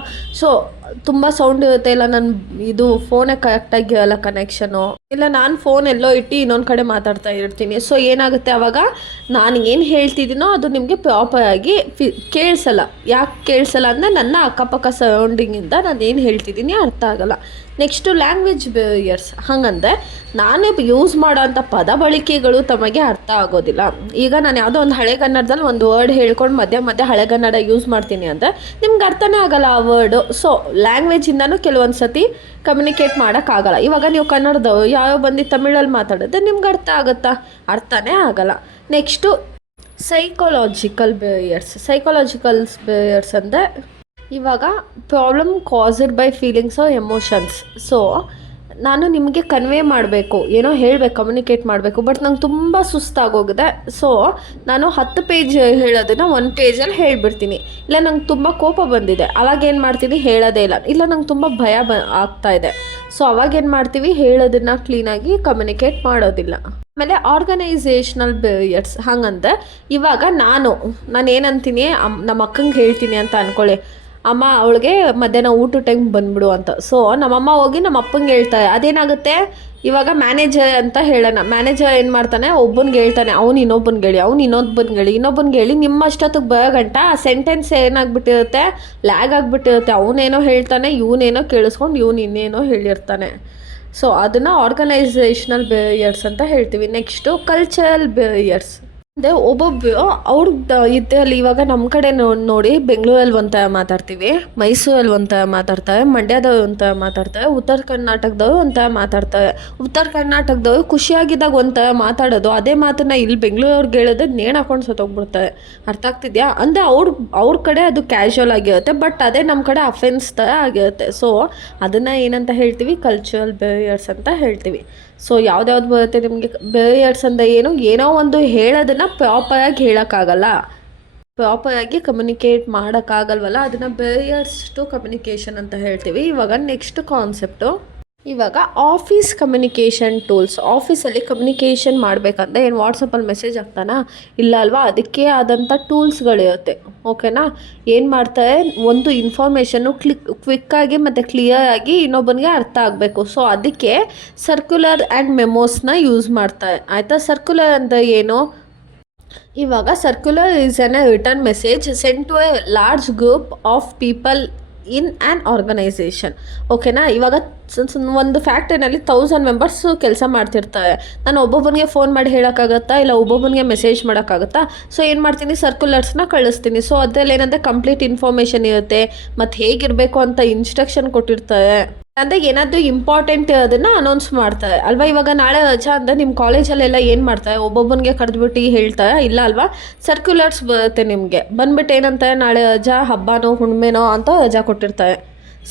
ಸೊ ತುಂಬ ಸೌಂಡ್ ಇರುತ್ತೆ, ಇಲ್ಲ ನನ್ನ ಇದು ಫೋನೇ ಕರೆಕ್ಟಾಗಿ ಇರಲ್ಲ ಕನೆಕ್ಷನು, ಇಲ್ಲ ನಾನು ಫೋನ್ ಎಲ್ಲೋ ಇಟ್ಟು ಇನ್ನೊಂದು ಕಡೆ ಮಾತಾಡ್ತಾ ಇರ್ತೀನಿ. ಸೊ ಏನಾಗುತ್ತೆ, ಆವಾಗ ನಾನು ಏನು ಹೇಳ್ತಿದ್ದೀನೋ ಅದು ನಿಮಗೆ ಪ್ರಾಪರಾಗಿ ಕೇಳಿಸಲ್ಲ. ಯಾಕೆ ಕೇಳಿಸಲ್ಲ ಅಂದರೆ, ನನ್ನ ಅಕ್ಕಪಕ್ಕ ಸರೌಂಡಿಂಗಿಂದ ನಾನು ಏನು ಹೇಳ್ತಿದ್ದೀನಿ ಅರ್ಥ ಆಗಲ್ಲ. Next language barriers. ಹಾಗಂದರೆ ನಾನು ಯೂಸ್ ಮಾಡೋ ಅಂಥ ಪದ ಬಳಕೆಗಳು ತಮಗೆ ಅರ್ಥ ಆಗೋದಿಲ್ಲ. ಈಗ ನಾನು ಯಾವುದೋ ಒಂದು ಹಳೆಗನ್ನಡದಲ್ಲಿ ಒಂದು ವರ್ಡ್ ಹೇಳ್ಕೊಂಡು ಮಧ್ಯೆ ಹಳೆಗನ್ನಡ ಯೂಸ್ ಮಾಡ್ತೀನಿ ಅಂದರೆ ನಿಮ್ಗೆ ಅರ್ಥನೇ ಆಗಲ್ಲ ಆ ವರ್ಡು. ಸೊ ಲ್ಯಾಂಗ್ವೇಜಿಂದನೂ ಕೆಲವೊಂದು ಸತಿ ಕಮ್ಯುನಿಕೇಟ್ ಮಾಡೋಕ್ಕಾಗಲ್ಲ. ಇವಾಗ ನೀವು ಕನ್ನಡದವ್ರು ಯಾವ ಬಂದು ತಮಿಳಲ್ಲಿ ಮಾತಾಡಿದ್ರೆ ನಿಮ್ಗೆ ಅರ್ಥ ಆಗುತ್ತಾ, ಅರ್ಥನೇ ಆಗಲ್ಲ. ನೆಕ್ಸ್ಟು ಸೈಕಾಲಜಿಕಲ್ ಬ್ಯಾರಿಯರ್ಸ್ ಅಂದರೆ ಇವಾಗ problem caused by feelings or emotions. So ನಾನು ನಿಮಗೆ ಕನ್ವೆ ಮಾಡಬೇಕು, ಏನೋ ಹೇಳಬೇಕು, ಕಮ್ಯುನಿಕೇಟ್ ಮಾಡಬೇಕು, ಬಟ್ ನಂಗೆ ತುಂಬ ಸುಸ್ತಾಗೋಗಿದೆ. ಸೊ ನಾನು 10 ಪೇಜ್ ಹೇಳೋದನ್ನು 1 ಪೇಜಲ್ಲಿ ಹೇಳಿಬಿಡ್ತೀನಿ. ಇಲ್ಲ ನಂಗೆ ತುಂಬ ಕೋಪ ಬಂದಿದೆ, ಅವಾಗೇನು ಮಾಡ್ತೀನಿ, ಹೇಳೋದೇ ಇಲ್ಲ ನಂಗೆ ತುಂಬ ಭಯ ಆಗ್ತಾಯಿದೆ. ಸೊ ಅವಾಗೇನು ಮಾಡ್ತೀವಿ, ಹೇಳೋದನ್ನು ಕ್ಲೀನಾಗಿ ಕಮ್ಯುನಿಕೇಟ್ ಮಾಡೋದಿಲ್ಲ. ಆಮೇಲೆ ಆರ್ಗನೈಸೇಷನಲ್ ಬ್ಯಾರಿಯರ್ಸ್. ಹಾಗಂದ್ರೆ ಇವಾಗ ನಾನು ಏನಂತೀನಿ, ನಮ್ಮ ಅಕ್ಕಂಗೆ ಹೇಳ್ತೀನಿ ಅಂತ ಅಂದ್ಕೊಳ್ಳಿ, ಅಮ್ಮ ಅವಳಿಗೆ ಮಧ್ಯಾಹ್ನ ಊಟ ಟೈಮ್ ಬಂದ್ಬಿಡು ಅಂತ. ಸೊ ನಮ್ಮಮ್ಮ ಹೋಗಿ ನಮ್ಮ ಅಪ್ಪಂಗೆ ಹೇಳ್ತಾರೆ. ಅದೇನಾಗುತ್ತೆ, ಇವಾಗ ಮ್ಯಾನೇಜರ್ ಅಂತ ಹೇಳೋಣ, ಮ್ಯಾನೇಜರ್ ಏನು ಮಾಡ್ತಾನೆ, ಒಬ್ಬನಿಗೆ ಹೇಳ್ತಾನೆ, ಅವ್ನು ಇನ್ನೊಬ್ಬನಿಗೆ ಹೇಳಿ ನಿಮ್ಮಷ್ಟೊತ್ತಿಗೆ ಬರೋ ಗಂಟ ಆ ಸೆಂಟೆನ್ಸ್ ಏನಾಗ್ಬಿಟ್ಟಿರುತ್ತೆ, ಲ್ಯಾಗ್ ಆಗಿಬಿಟ್ಟಿರುತ್ತೆ. ಅವನೇನೋ ಹೇಳ್ತಾನೆ, ಇವನೇನೋ ಕೇಳಿಸ್ಕೊಂಡು ಇವನು ಇನ್ನೇನೋ ಹೇಳಿರ್ತಾನೆ. ಸೊ ಅದನ್ನು ಆರ್ಗನೈಸೇಷನಲ್ ಬ್ಯಾರಿಯರ್ಸ್ ಅಂತ ಹೇಳ್ತೀವಿ. Next cultural barriers. ಅದೇ ಒಬ್ಬೊಬ್ಬ ಅವ್ರದ್ದು ಇದ್ದಲ್ಲಿ ಇವಾಗ ನಮ್ಮ ಕಡೆ ನೋಡಿ ಬೆಂಗಳೂರಲ್ಲಿ ಒಂಥರ ಮಾತಾಡ್ತೀವಿ, ಮೈಸೂರಲ್ಲಿ ಒಂಥರ ಮಾತಾಡ್ತಾರೆ, ಮಂಡ್ಯದವ್ರು ಒಂಥರ ಮಾತಾಡ್ತಾರೆ, ಉತ್ತರ ಕರ್ನಾಟಕದವ್ರು ಒಂಥರ ಮಾತಾಡ್ತಾರೆ. ಉತ್ತರ ಕರ್ನಾಟಕದವ್ರು ಖುಷಿಯಾಗಿದ್ದಾಗ ಒಂಥರ ಮಾತಾಡೋದು, ಅದೇ ಮಾತನ್ನ ಇಲ್ಲಿ ಬೆಂಗಳೂರವ್ರಿಗೆ ಹೇಳಿದ್ರೆ ನೇಣು ಹಾಕೊಂಡು ಸತ್ತೋಗ್ಬಿಡ್ತಾರೆ. ಅರ್ಥ ಆಗ್ತಿದೆಯಾ? ಅಂದರೆ ಅವ್ರ ಕಡೆ ಅದು ಕ್ಯಾಶುವಲ್ ಆಗಿರುತ್ತೆ, ಬಟ್ ಅದೇ ನಮ್ಮ ಕಡೆ ಅಫೆನ್ಸ್ ಥರ ಆಗಿರುತ್ತೆ. ಸೊ ಅದನ್ನು ಏನಂತ ಹೇಳ್ತೀವಿ, ಕಲ್ಚರಲ್ ಬೇರಿಯರ್ಸ್ ಅಂತ ಹೇಳ್ತೀವಿ. ಸೊ ಯಾವ್ದ್ಯಾವ್ದು ಬರುತ್ತೆ ನಿಮಗೆ ಬೇರಿಯರ್ಸ್ ಅಂದರೆ ಏನೋ ಒಂದು ಹೇಳೋದನ್ನು ಪ್ರಾಪರಾಗಿ ಹೇಳೋಕ್ಕಾಗಲ್ಲ, ಪ್ರಾಪರಾಗಿ ಕಮ್ಯುನಿಕೇಟ್ ಮಾಡೋಕ್ಕಾಗಲ್ವಲ್ಲ, ಅದನ್ನು ಬೇರಿಯರ್ಸ್ ಟು ಕಮ್ಯುನಿಕೇಷನ್ ಅಂತ ಹೇಳ್ತೀವಿ. ಇವಾಗ ನೆಕ್ಸ್ಟ್ ಕಾನ್ಸೆಪ್ಟು, ಇವಾಗ ಆಫೀಸ್ ಕಮ್ಯುನಿಕೇಷನ್ ಟೂಲ್ಸ್. ಆಫೀಸಲ್ಲಿ ಕಮ್ಯುನಿಕೇಷನ್ ಮಾಡಬೇಕಂದ್ರೆ ಏನು ವಾಟ್ಸಪ್ಪಲ್ಲಿ ಮೆಸೇಜ್ ಹಾಕ್ತಾನಾ? ಇಲ್ಲ ಅಲ್ವಾ? ಅದಕ್ಕೆ ಆದಂಥ ಟೂಲ್ಸ್ಗಳಿರುತ್ತೆ. ಓಕೆನಾ? ಏನು ಮಾಡ್ತಾರೆ, ಒಂದು ಇನ್ಫಾರ್ಮೇಷನ್ನು ಕ್ವಿಕ್ಕಾಗಿ ಮತ್ತು ಕ್ಲಿಯರಾಗಿ ಇನ್ನೊಬ್ಬನಿಗೆ ಅರ್ಥ ಆಗಬೇಕು. ಸೊ ಅದಕ್ಕೆ ಸರ್ಕ್ಯುಲರ್ ಆ್ಯಂಡ್ ಮೆಮೋಸ್ನ ಯೂಸ್ ಮಾಡ್ತಾರೆ. ಆಯಿತಾ? ಸರ್ಕ್ಯುಲರ್ ಅಂದರೆ ಏನು? ಇವಾಗ circular is an written message send to a large group of people in an organisation. ಓಕೆನಾ? ಇವಾಗ ಒಂದು ಫ್ಯಾಕ್ಟ್ರಿನಲ್ಲಿ 1000 ಮೆಂಬರ್ಸು ಕೆಲಸ ಮಾಡ್ತಿರ್ತಾರೆ. ನಾನು ಒಬ್ಬೊಬ್ಬನಿಗೆ ಫೋನ್ ಮಾಡಿ ಹೇಳೋಕ್ಕಾಗತ್ತಾ? ಇಲ್ಲ ಒಬ್ಬೊಬ್ಬನಿಗೆ ಮೆಸೇಜ್ ಮಾಡೋಕ್ಕಾಗತ್ತಾ? ಸೊ ಏನು ಮಾಡ್ತೀನಿ, ಸರ್ಕ್ಯುಲರ್ಸ್ನ ಕಳಿಸ್ತೀನಿ. ಸೊ ಅದರಲ್ಲಿ ಏನಂದರೆ ಕಂಪ್ಲೀಟ್ ಇನ್ಫಾರ್ಮೇಷನ್ ಇರುತ್ತೆ, ಮತ್ತು ಹೇಗಿರಬೇಕು ಅಂತ ಇನ್ಸ್ಟ್ರಕ್ಷನ್ ಕೊಟ್ಟಿರ್ತಾರೆ. ಅಂದರೆ ಏನಾದರೂ ಇಂಪಾರ್ಟೆಂಟ್ ಅದನ್ನು ಅನೌನ್ಸ್ ಮಾಡ್ತಾರೆ ಅಲ್ವಾ? ಇವಾಗ ನಾಳೆ ರಜಾ ಅಂದರೆ ನಿಮ್ಮ ಕಾಲೇಜಲ್ಲೆಲ್ಲ ಏನು ಮಾಡ್ತಾರೆ, ಒಬ್ಬೊಬ್ಬನಿಗೆ ಕರೆದ್ಬಿಟ್ಟು ಹೇಳ್ತಾರೆ, ಇಲ್ಲ ಅಲ್ವಾ? ಸರ್ಕ್ಯುಲರ್ಸ್ ಬರುತ್ತೆ ನಿಮಗೆ, ಬಂದ್ಬಿಟ್ಟು ಏನಂತಾರೆ, ನಾಳೆ ರಜಾ, ಹಬ್ಬನೋ ಹುಣ್ಮೆನೋ ಅಂತ ರಜಾ ಕೊಟ್ಟಿರ್ತಾರೆ.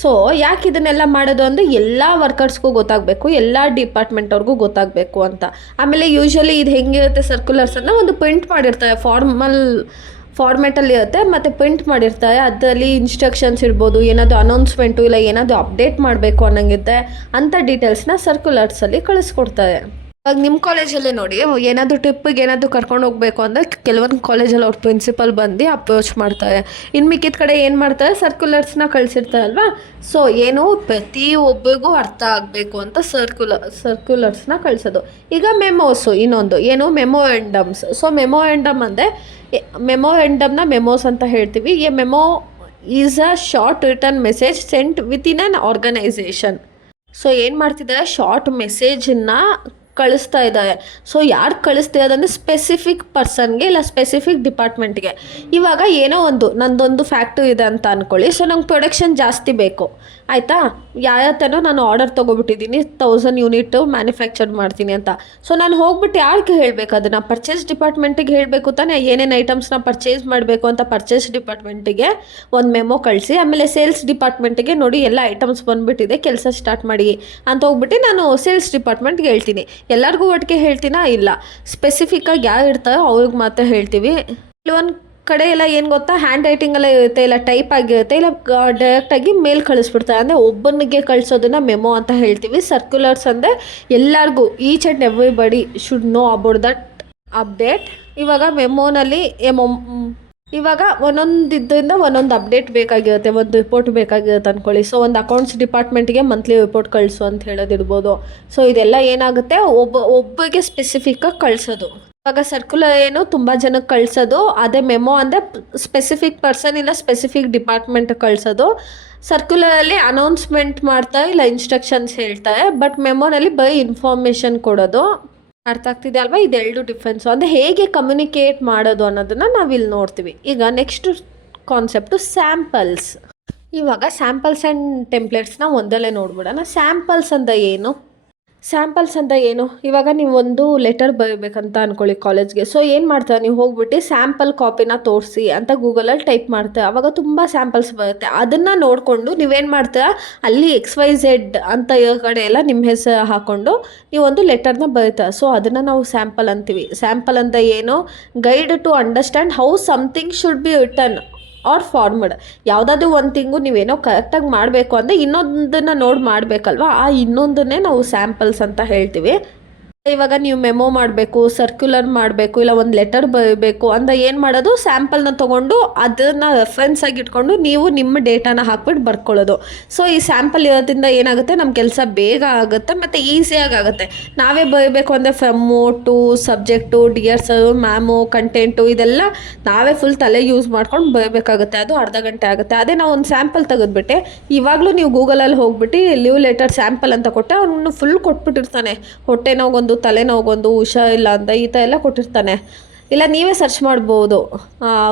ಸೊ ಯಾಕೆ ಇದನ್ನೆಲ್ಲ ಮಾಡೋದು ಅಂದರೆ ಎಲ್ಲ ವರ್ಕರ್ಸ್ಗೂ ಗೊತ್ತಾಗಬೇಕು, ಎಲ್ಲ ಡಿಪಾರ್ಟ್ಮೆಂಟವ್ರಿಗೂ ಗೊತ್ತಾಗಬೇಕು ಅಂತ. ಆಮೇಲೆ ಯೂಶ್ವಲಿ ಇದು ಹೆಂಗಿರುತ್ತೆ ಸರ್ಕ್ಯುಲರ್ಸನ್ನು ಒಂದು ಪ್ರಿಂಟ್ ಮಾಡಿರ್ತಾರೆ, ಫಾರ್ಮ್ಯಾಟಲ್ಲಿ ಇರುತ್ತೆ, ಮತ್ತು ಪ್ರಿಂಟ್ ಮಾಡಿರ್ತಾರೆ. ಅದರಲ್ಲಿ ಇನ್ಸ್ಟ್ರಕ್ಷನ್ಸ್ ಇರ್ಬೋದು, ಏನಾದರೂ ಅನೌನ್ಸ್ಮೆಂಟು ಇಲ್ಲ ಏನಾದರೂ ಅಪ್ಡೇಟ್ ಮಾಡಬೇಕು ಅನ್ನೋಂಗಿದ್ದೆ ಅಂಥ ಡೀಟೇಲ್ಸ್ನ ಸರ್ಕ್ಯುಲರ್ಸಲ್ಲಿ ಕಳಿಸ್ಕೊಡ್ತಾರೆ. ಇವಾಗ ನಿಮ್ಮ ಕಾಲೇಜಲ್ಲೇ ನೋಡಿ, ಏನಾದರೂ ಟ್ರಿಪ್ಪಿಗೆ ಏನಾದರೂ ಕರ್ಕೊಂಡು ಹೋಗಬೇಕು ಅಂದರೆ ಕೆಲವೊಂದು ಕಾಲೇಜಲ್ಲಿ ಅವ್ರ ಪ್ರಿನ್ಸಿಪಲ್ ಬಂದು ಅಪ್ರೋಚ್ ಮಾಡ್ತಾರೆ. ಇನ್ನು ಮಿಕ್ಕಿದ ಕಡೆ ಏನು ಮಾಡ್ತಾರೆ, ಸರ್ಕ್ಯುಲರ್ಸ್ನ ಕಳಿಸಿರ್ತಾರಲ್ವಾ? ಸೊ ಏನು ಪ್ರತಿಯೊಬ್ಬರಿಗೂ ಅರ್ಥ ಆಗಬೇಕು ಅಂತ ಸರ್ಕ್ಯುಲರ್ಸ್ನ ಕಳಿಸೋದು. ಈಗ ಮೆಮೋಸು ಇನ್ನೊಂದು ಏನು, ಮೆಮೋರೆಂಡಮ್ಸ್. ಸೊ ಮೆಮೋರೆಂಡಮ್ ಅಂದರೆ ಮೆಮೋರೆಂಡಮ್ನ ಮೆಮೋಸ್ ಅಂತ ಹೇಳ್ತೀವಿ. A memo is a short written message sent within an organisation. So ಏನು ಮಾಡ್ತಿದ್ದಾರೆ, ಶಾರ್ಟ್ ಮೆಸೇಜನ್ನು ಕಳಿಸ್ತಾ ಇದ್ದಾರೆ. ಸೊ ಯಾರು ಕಳಿಸ್ತಿರೋದಂದರೆ ಸ್ಪೆಸಿಫಿಕ್ ಪರ್ಸನ್ಗೆ ಇಲ್ಲ ಸ್ಪೆಸಿಫಿಕ್ ಡಿಪಾರ್ಟ್ಮೆಂಟ್ಗೆ. ಇವಾಗ ಏನೋ ನಂದೊಂದು ಫ್ಯಾಕ್ಟ್ರಿ ಇದೆ ಅಂತ ಅಂದ್ಕೊಳ್ಳಿ. ಸೊ ನಂಗೆ ಪ್ರೊಡಕ್ಷನ್ ಜಾಸ್ತಿ ಬೇಕು, ಆಯಿತಾ? ಯಾವತ್ತೇನೋ ನಾನು ಆರ್ಡರ್ ತೊಗೊಬಿಟ್ಟಿದ್ದೀನಿ, 1000 ಯೂನಿಟ್ ಮ್ಯಾನುಫ್ಯಾಕ್ಚರ್ ಮಾಡ್ತೀನಿ ಅಂತ. ಸೊ ನಾನು ಹೋಗ್ಬಿಟ್ಟು ಯಾರಿಗೆ ಹೇಳಬೇಕು ಅದನ್ನು? ಪರ್ಚೇಸ್ ಡಿಪಾರ್ಟ್ಮೆಂಟಿಗೆ ಹೇಳಬೇಕು ತಾನೇ, ಏನೇನು ಐಟಮ್ಸ್ನ ಪರ್ಚೇಸ್ ಮಾಡಬೇಕು ಅಂತ ಪರ್ಚೇಸ್ ಡಿಪಾರ್ಟ್ಮೆಂಟಿಗೆ ಒಂದು ಮೆಮೊ ಕಳಿಸಿ, ಆಮೇಲೆ ಸೇಲ್ಸ್ ಡಿಪಾರ್ಟ್ಮೆಂಟಿಗೆ ನೋಡಿ ಎಲ್ಲ ಐಟಮ್ಸ್ ಬಂದುಬಿಟ್ಟಿದೆ, ಕೆಲಸ ಸ್ಟಾರ್ಟ್ ಮಾಡಿ ಅಂತ ಹೋಗ್ಬಿಟ್ಟು ನಾನು ಸೇಲ್ಸ್ ಡಿಪಾರ್ಟ್ಮೆಂಟ್ಗೆ ಹೇಳ್ತೀನಿ. ಎಲ್ಲರಿಗೂ ಒಟ್ಟಿಗೆ ಹೇಳ್ತೀನಾ? ಇಲ್ಲ, ಸ್ಪೆಸಿಫಿಕ್ಕಾಗಿ ಯಾರು ಇರ್ತಾರೋ ಅವ್ರಿಗೆ ಮಾತ್ರ ಹೇಳ್ತೀವಿ. ಕೆಲವೊಂದು ಕಡೆ ಎಲ್ಲ ಏನು ಗೊತ್ತಾ, ಹ್ಯಾಂಡ್ ರೈಟಿಂಗೆಲ್ಲ ಇರುತ್ತೆ, ಇಲ್ಲ ಟೈಪ್ ಆಗಿರುತ್ತೆ, ಇಲ್ಲ ಡೈರೆಕ್ಟಾಗಿ ಮೇಲ್ ಕಳಿಸ್ಬಿಡ್ತಾರೆ. ಅಂದರೆ ಒಬ್ಬನಿಗೆ ಕಳಿಸೋದನ್ನ ಮೆಮೊ ಅಂತ ಹೇಳ್ತೀವಿ. ಸರ್ಕ್ಯುಲರ್ಸ್ ಅಂದರೆ ಎಲ್ಲರಿಗೂ, each and everybody should know about that update. ಇವಾಗ ಮೆಮೋನಲ್ಲಿ ಇವಾಗ ಒಂದೊಂದು ಒಂದೊಂದು ಅಪ್ಡೇಟ್ ಬೇಕಾಗಿರುತ್ತೆ, ಒಂದು ರಿಪೋರ್ಟ್ ಬೇಕಾಗಿರುತ್ತೆ ಅಂದ್ಕೊಳ್ಳಿ. ಸೊ ಒಂದು ಅಕೌಂಟ್ಸ್ ಡಿಪಾರ್ಟ್ಮೆಂಟಿಗೆ ಮಂತ್ಲಿ ರಿಪೋರ್ಟ್ ಕಳಿಸು ಅಂತ ಹೇಳೋದಿರ್ಬೋದು. ಸೊ ಇದೆಲ್ಲ ಏನಾಗುತ್ತೆ, ಒಬ್ಬರಿಗೆ ಸ್ಪೆಸಿಫಿಕ್ಕಾಗಿ ಕಳಿಸೋದು. ಇವಾಗ ಸರ್ಕ್ಯುಲರ್ ಏನು, ತುಂಬ ಜನಕ್ಕೆ ಕಳಿಸೋದು. ಅದೇ ಮೆಮೊ ಅಂದರೆ ಸ್ಪೆಸಿಫಿಕ್ ಪರ್ಸನ್ ಇಲ್ಲ ಸ್ಪೆಸಿಫಿಕ್ ಡಿಪಾರ್ಟ್ಮೆಂಟ್ ಕಳಿಸೋದು. ಸರ್ಕ್ಯುಲರಲ್ಲಿ ಅನೌನ್ಸ್ಮೆಂಟ್ ಮಾಡ್ತಾರೆ, ಇಲ್ಲ ಇನ್ಸ್ಟ್ರಕ್ಷನ್ಸ್ ಹೇಳ್ತಾರೆ, ಬಟ್ ಮೆಮೊನಲ್ಲಿ ಬರೀ ಇನ್ಫಾರ್ಮೇಷನ್ ಕೊಡೋದು. ಅರ್ಥ ಆಗ್ತಿದೆ ಅಲ್ವಾ? ಇದೆರಡು ಡಿಫ್ರೆನ್ಸು. ಅಂದರೆ ಹೇಗೆ ಕಮ್ಯುನಿಕೇಟ್ ಮಾಡೋದು ಅನ್ನೋದನ್ನು ನಾವಿಲ್ಲಿ ನೋಡ್ತೀವಿ. ಈಗ ನೆಕ್ಸ್ಟ್ ಕಾನ್ಸೆಪ್ಟು ಸ್ಯಾಂಪಲ್ಸ್. ಇವಾಗ ಸ್ಯಾಂಪಲ್ಸ್ ಆ್ಯಂಡ್ ಟೆಂಪ್ಲೇಟ್ಸ್ನ ಒಂದಲ್ಲೇ ನೋಡ್ಬಿಡೋಣ. ಸ್ಯಾಂಪಲ್ಸ್ ಅಂದರೆ ಏನು? ಇವಾಗ ನೀವು ಒಂದು ಲೆಟರ್ ಬರೀಬೇಕಂತ ಅಂದ್ಕೊಳ್ಳಿ ಕಾಲೇಜ್ಗೆ. ಸೊ ಏನು ಮಾಡ್ತಾರೆ, ನೀವು ಹೋಗ್ಬಿಟ್ಟು ಸ್ಯಾಂಪಲ್ ಕಾಪಿನ ತೋರಿಸಿ ಅಂತ ಗೂಗಲಲ್ಲಿ ಟೈಪ್ ಮಾಡ್ತಾರೆ. ಆವಾಗ ತುಂಬ ಸ್ಯಾಂಪಲ್ಸ್ ಬರುತ್ತೆ. ಅದನ್ನು ನೋಡಿಕೊಂಡು ನೀವೇನು ಮಾಡ್ತೀರಾ, ಅಲ್ಲಿ XYZ ಅಂತ ಇರೋ ಕಡೆ ಎಲ್ಲ ನಿಮ್ಮ ಹೆಸರು ಹಾಕ್ಕೊಂಡು ನೀವೊಂದು ಲೆಟರ್ನ ಬರೀತಾರೆ. ಸೊ ಅದನ್ನು ನಾವು ಸ್ಯಾಂಪಲ್ ಅಂತೀವಿ. ಸ್ಯಾಂಪಲ್ ಅಂತ ಏನು, guide to understand how something should be written or formed. ಯಾವುದಾದ್ರೂ ಒಂದು ತಿಂಗು ನೀವೇನೋ ಕರೆಕ್ಟಾಗಿ ಮಾಡಬೇಕು ಅಂದರೆ ಇನ್ನೊಂದನ್ನು ನೋಡಿ ಮಾಡಬೇಕಲ್ವ, ಆ ಇನ್ನೊಂದನ್ನೇ ನಾವು ಸ್ಯಾಂಪಲ್ಸ್ ಅಂತ ಹೇಳ್ತೀವಿ. ಇವಾಗ ನೀವು ಮೆಮೊ ಮಾಡಬೇಕು, ಸರ್ಕ್ಯುಲರ್ ಮಾಡಬೇಕು, ಇಲ್ಲ ಒಂದು ಲೆಟರ್ ಬರೀಬೇಕು ಅಂದರೆ ಏನು ಮಾಡೋದು, ಸ್ಯಾಂಪಲ್ನ ತೊಗೊಂಡು ಅದನ್ನು ರೆಫರೆನ್ಸಾಗಿ ಇಟ್ಕೊಂಡು ನೀವು ನಿಮ್ಮ ಡೇಟಾನ ಹಾಕ್ಬಿಟ್ಟು ಬರ್ಕೊಳ್ಳೋದು. ಸೊ ಈ ಸ್ಯಾಂಪಲ್ ಇರೋದ್ರಿಂದ ಏನಾಗುತ್ತೆ, ನಮ್ಮ ಕೆಲಸ ಬೇಗ ಆಗುತ್ತೆ ಮತ್ತು ಈಸಿಯಾಗಿ ಆಗುತ್ತೆ. ನಾವೇ ಬರೀಬೇಕು ಅಂದರೆ from, to, subject, dear sir, ma'am, content ಇದೆಲ್ಲ ನಾವೇ ಫುಲ್ ತಲೆ ಯೂಸ್ ಮಾಡ್ಕೊಂಡು ಬರೀಬೇಕಾಗುತ್ತೆ. ಅದು ಅರ್ಧ ಗಂಟೆ ಆಗುತ್ತೆ. ಅದೇ ನಾವು ಒಂದು ಸ್ಯಾಂಪಲ್ ತೆಗೆದ್ಬಿಟ್ಟೆ, ಇವಾಗಲೂ ನೀವು ಗೂಗಲಲ್ಲಿ ಹೋಗ್ಬಿಟ್ಟು ಲೀವ್ ಲೆಟರ್ ಸ್ಯಾಂಪಲ್ ಅಂತ ಕೊಟ್ಟೆ, ಅವನು ಫುಲ್ ಕೊಟ್ಬಿಟ್ಟಿರ್ತಾನೆ. ಹೊಟ್ಟೆ ನೋಗೊಂದು, ತಲೆನೋಗೊಂದು, ಹುಷಾರಿಲ್ಲ ಅಂತ ಈ ಥರ ಎಲ್ಲ ಕೊಟ್ಟಿರ್ತಾನೆ. ಇಲ್ಲ ನೀವೇ ಸರ್ಚ್ ಮಾಡ್ಬೋದು.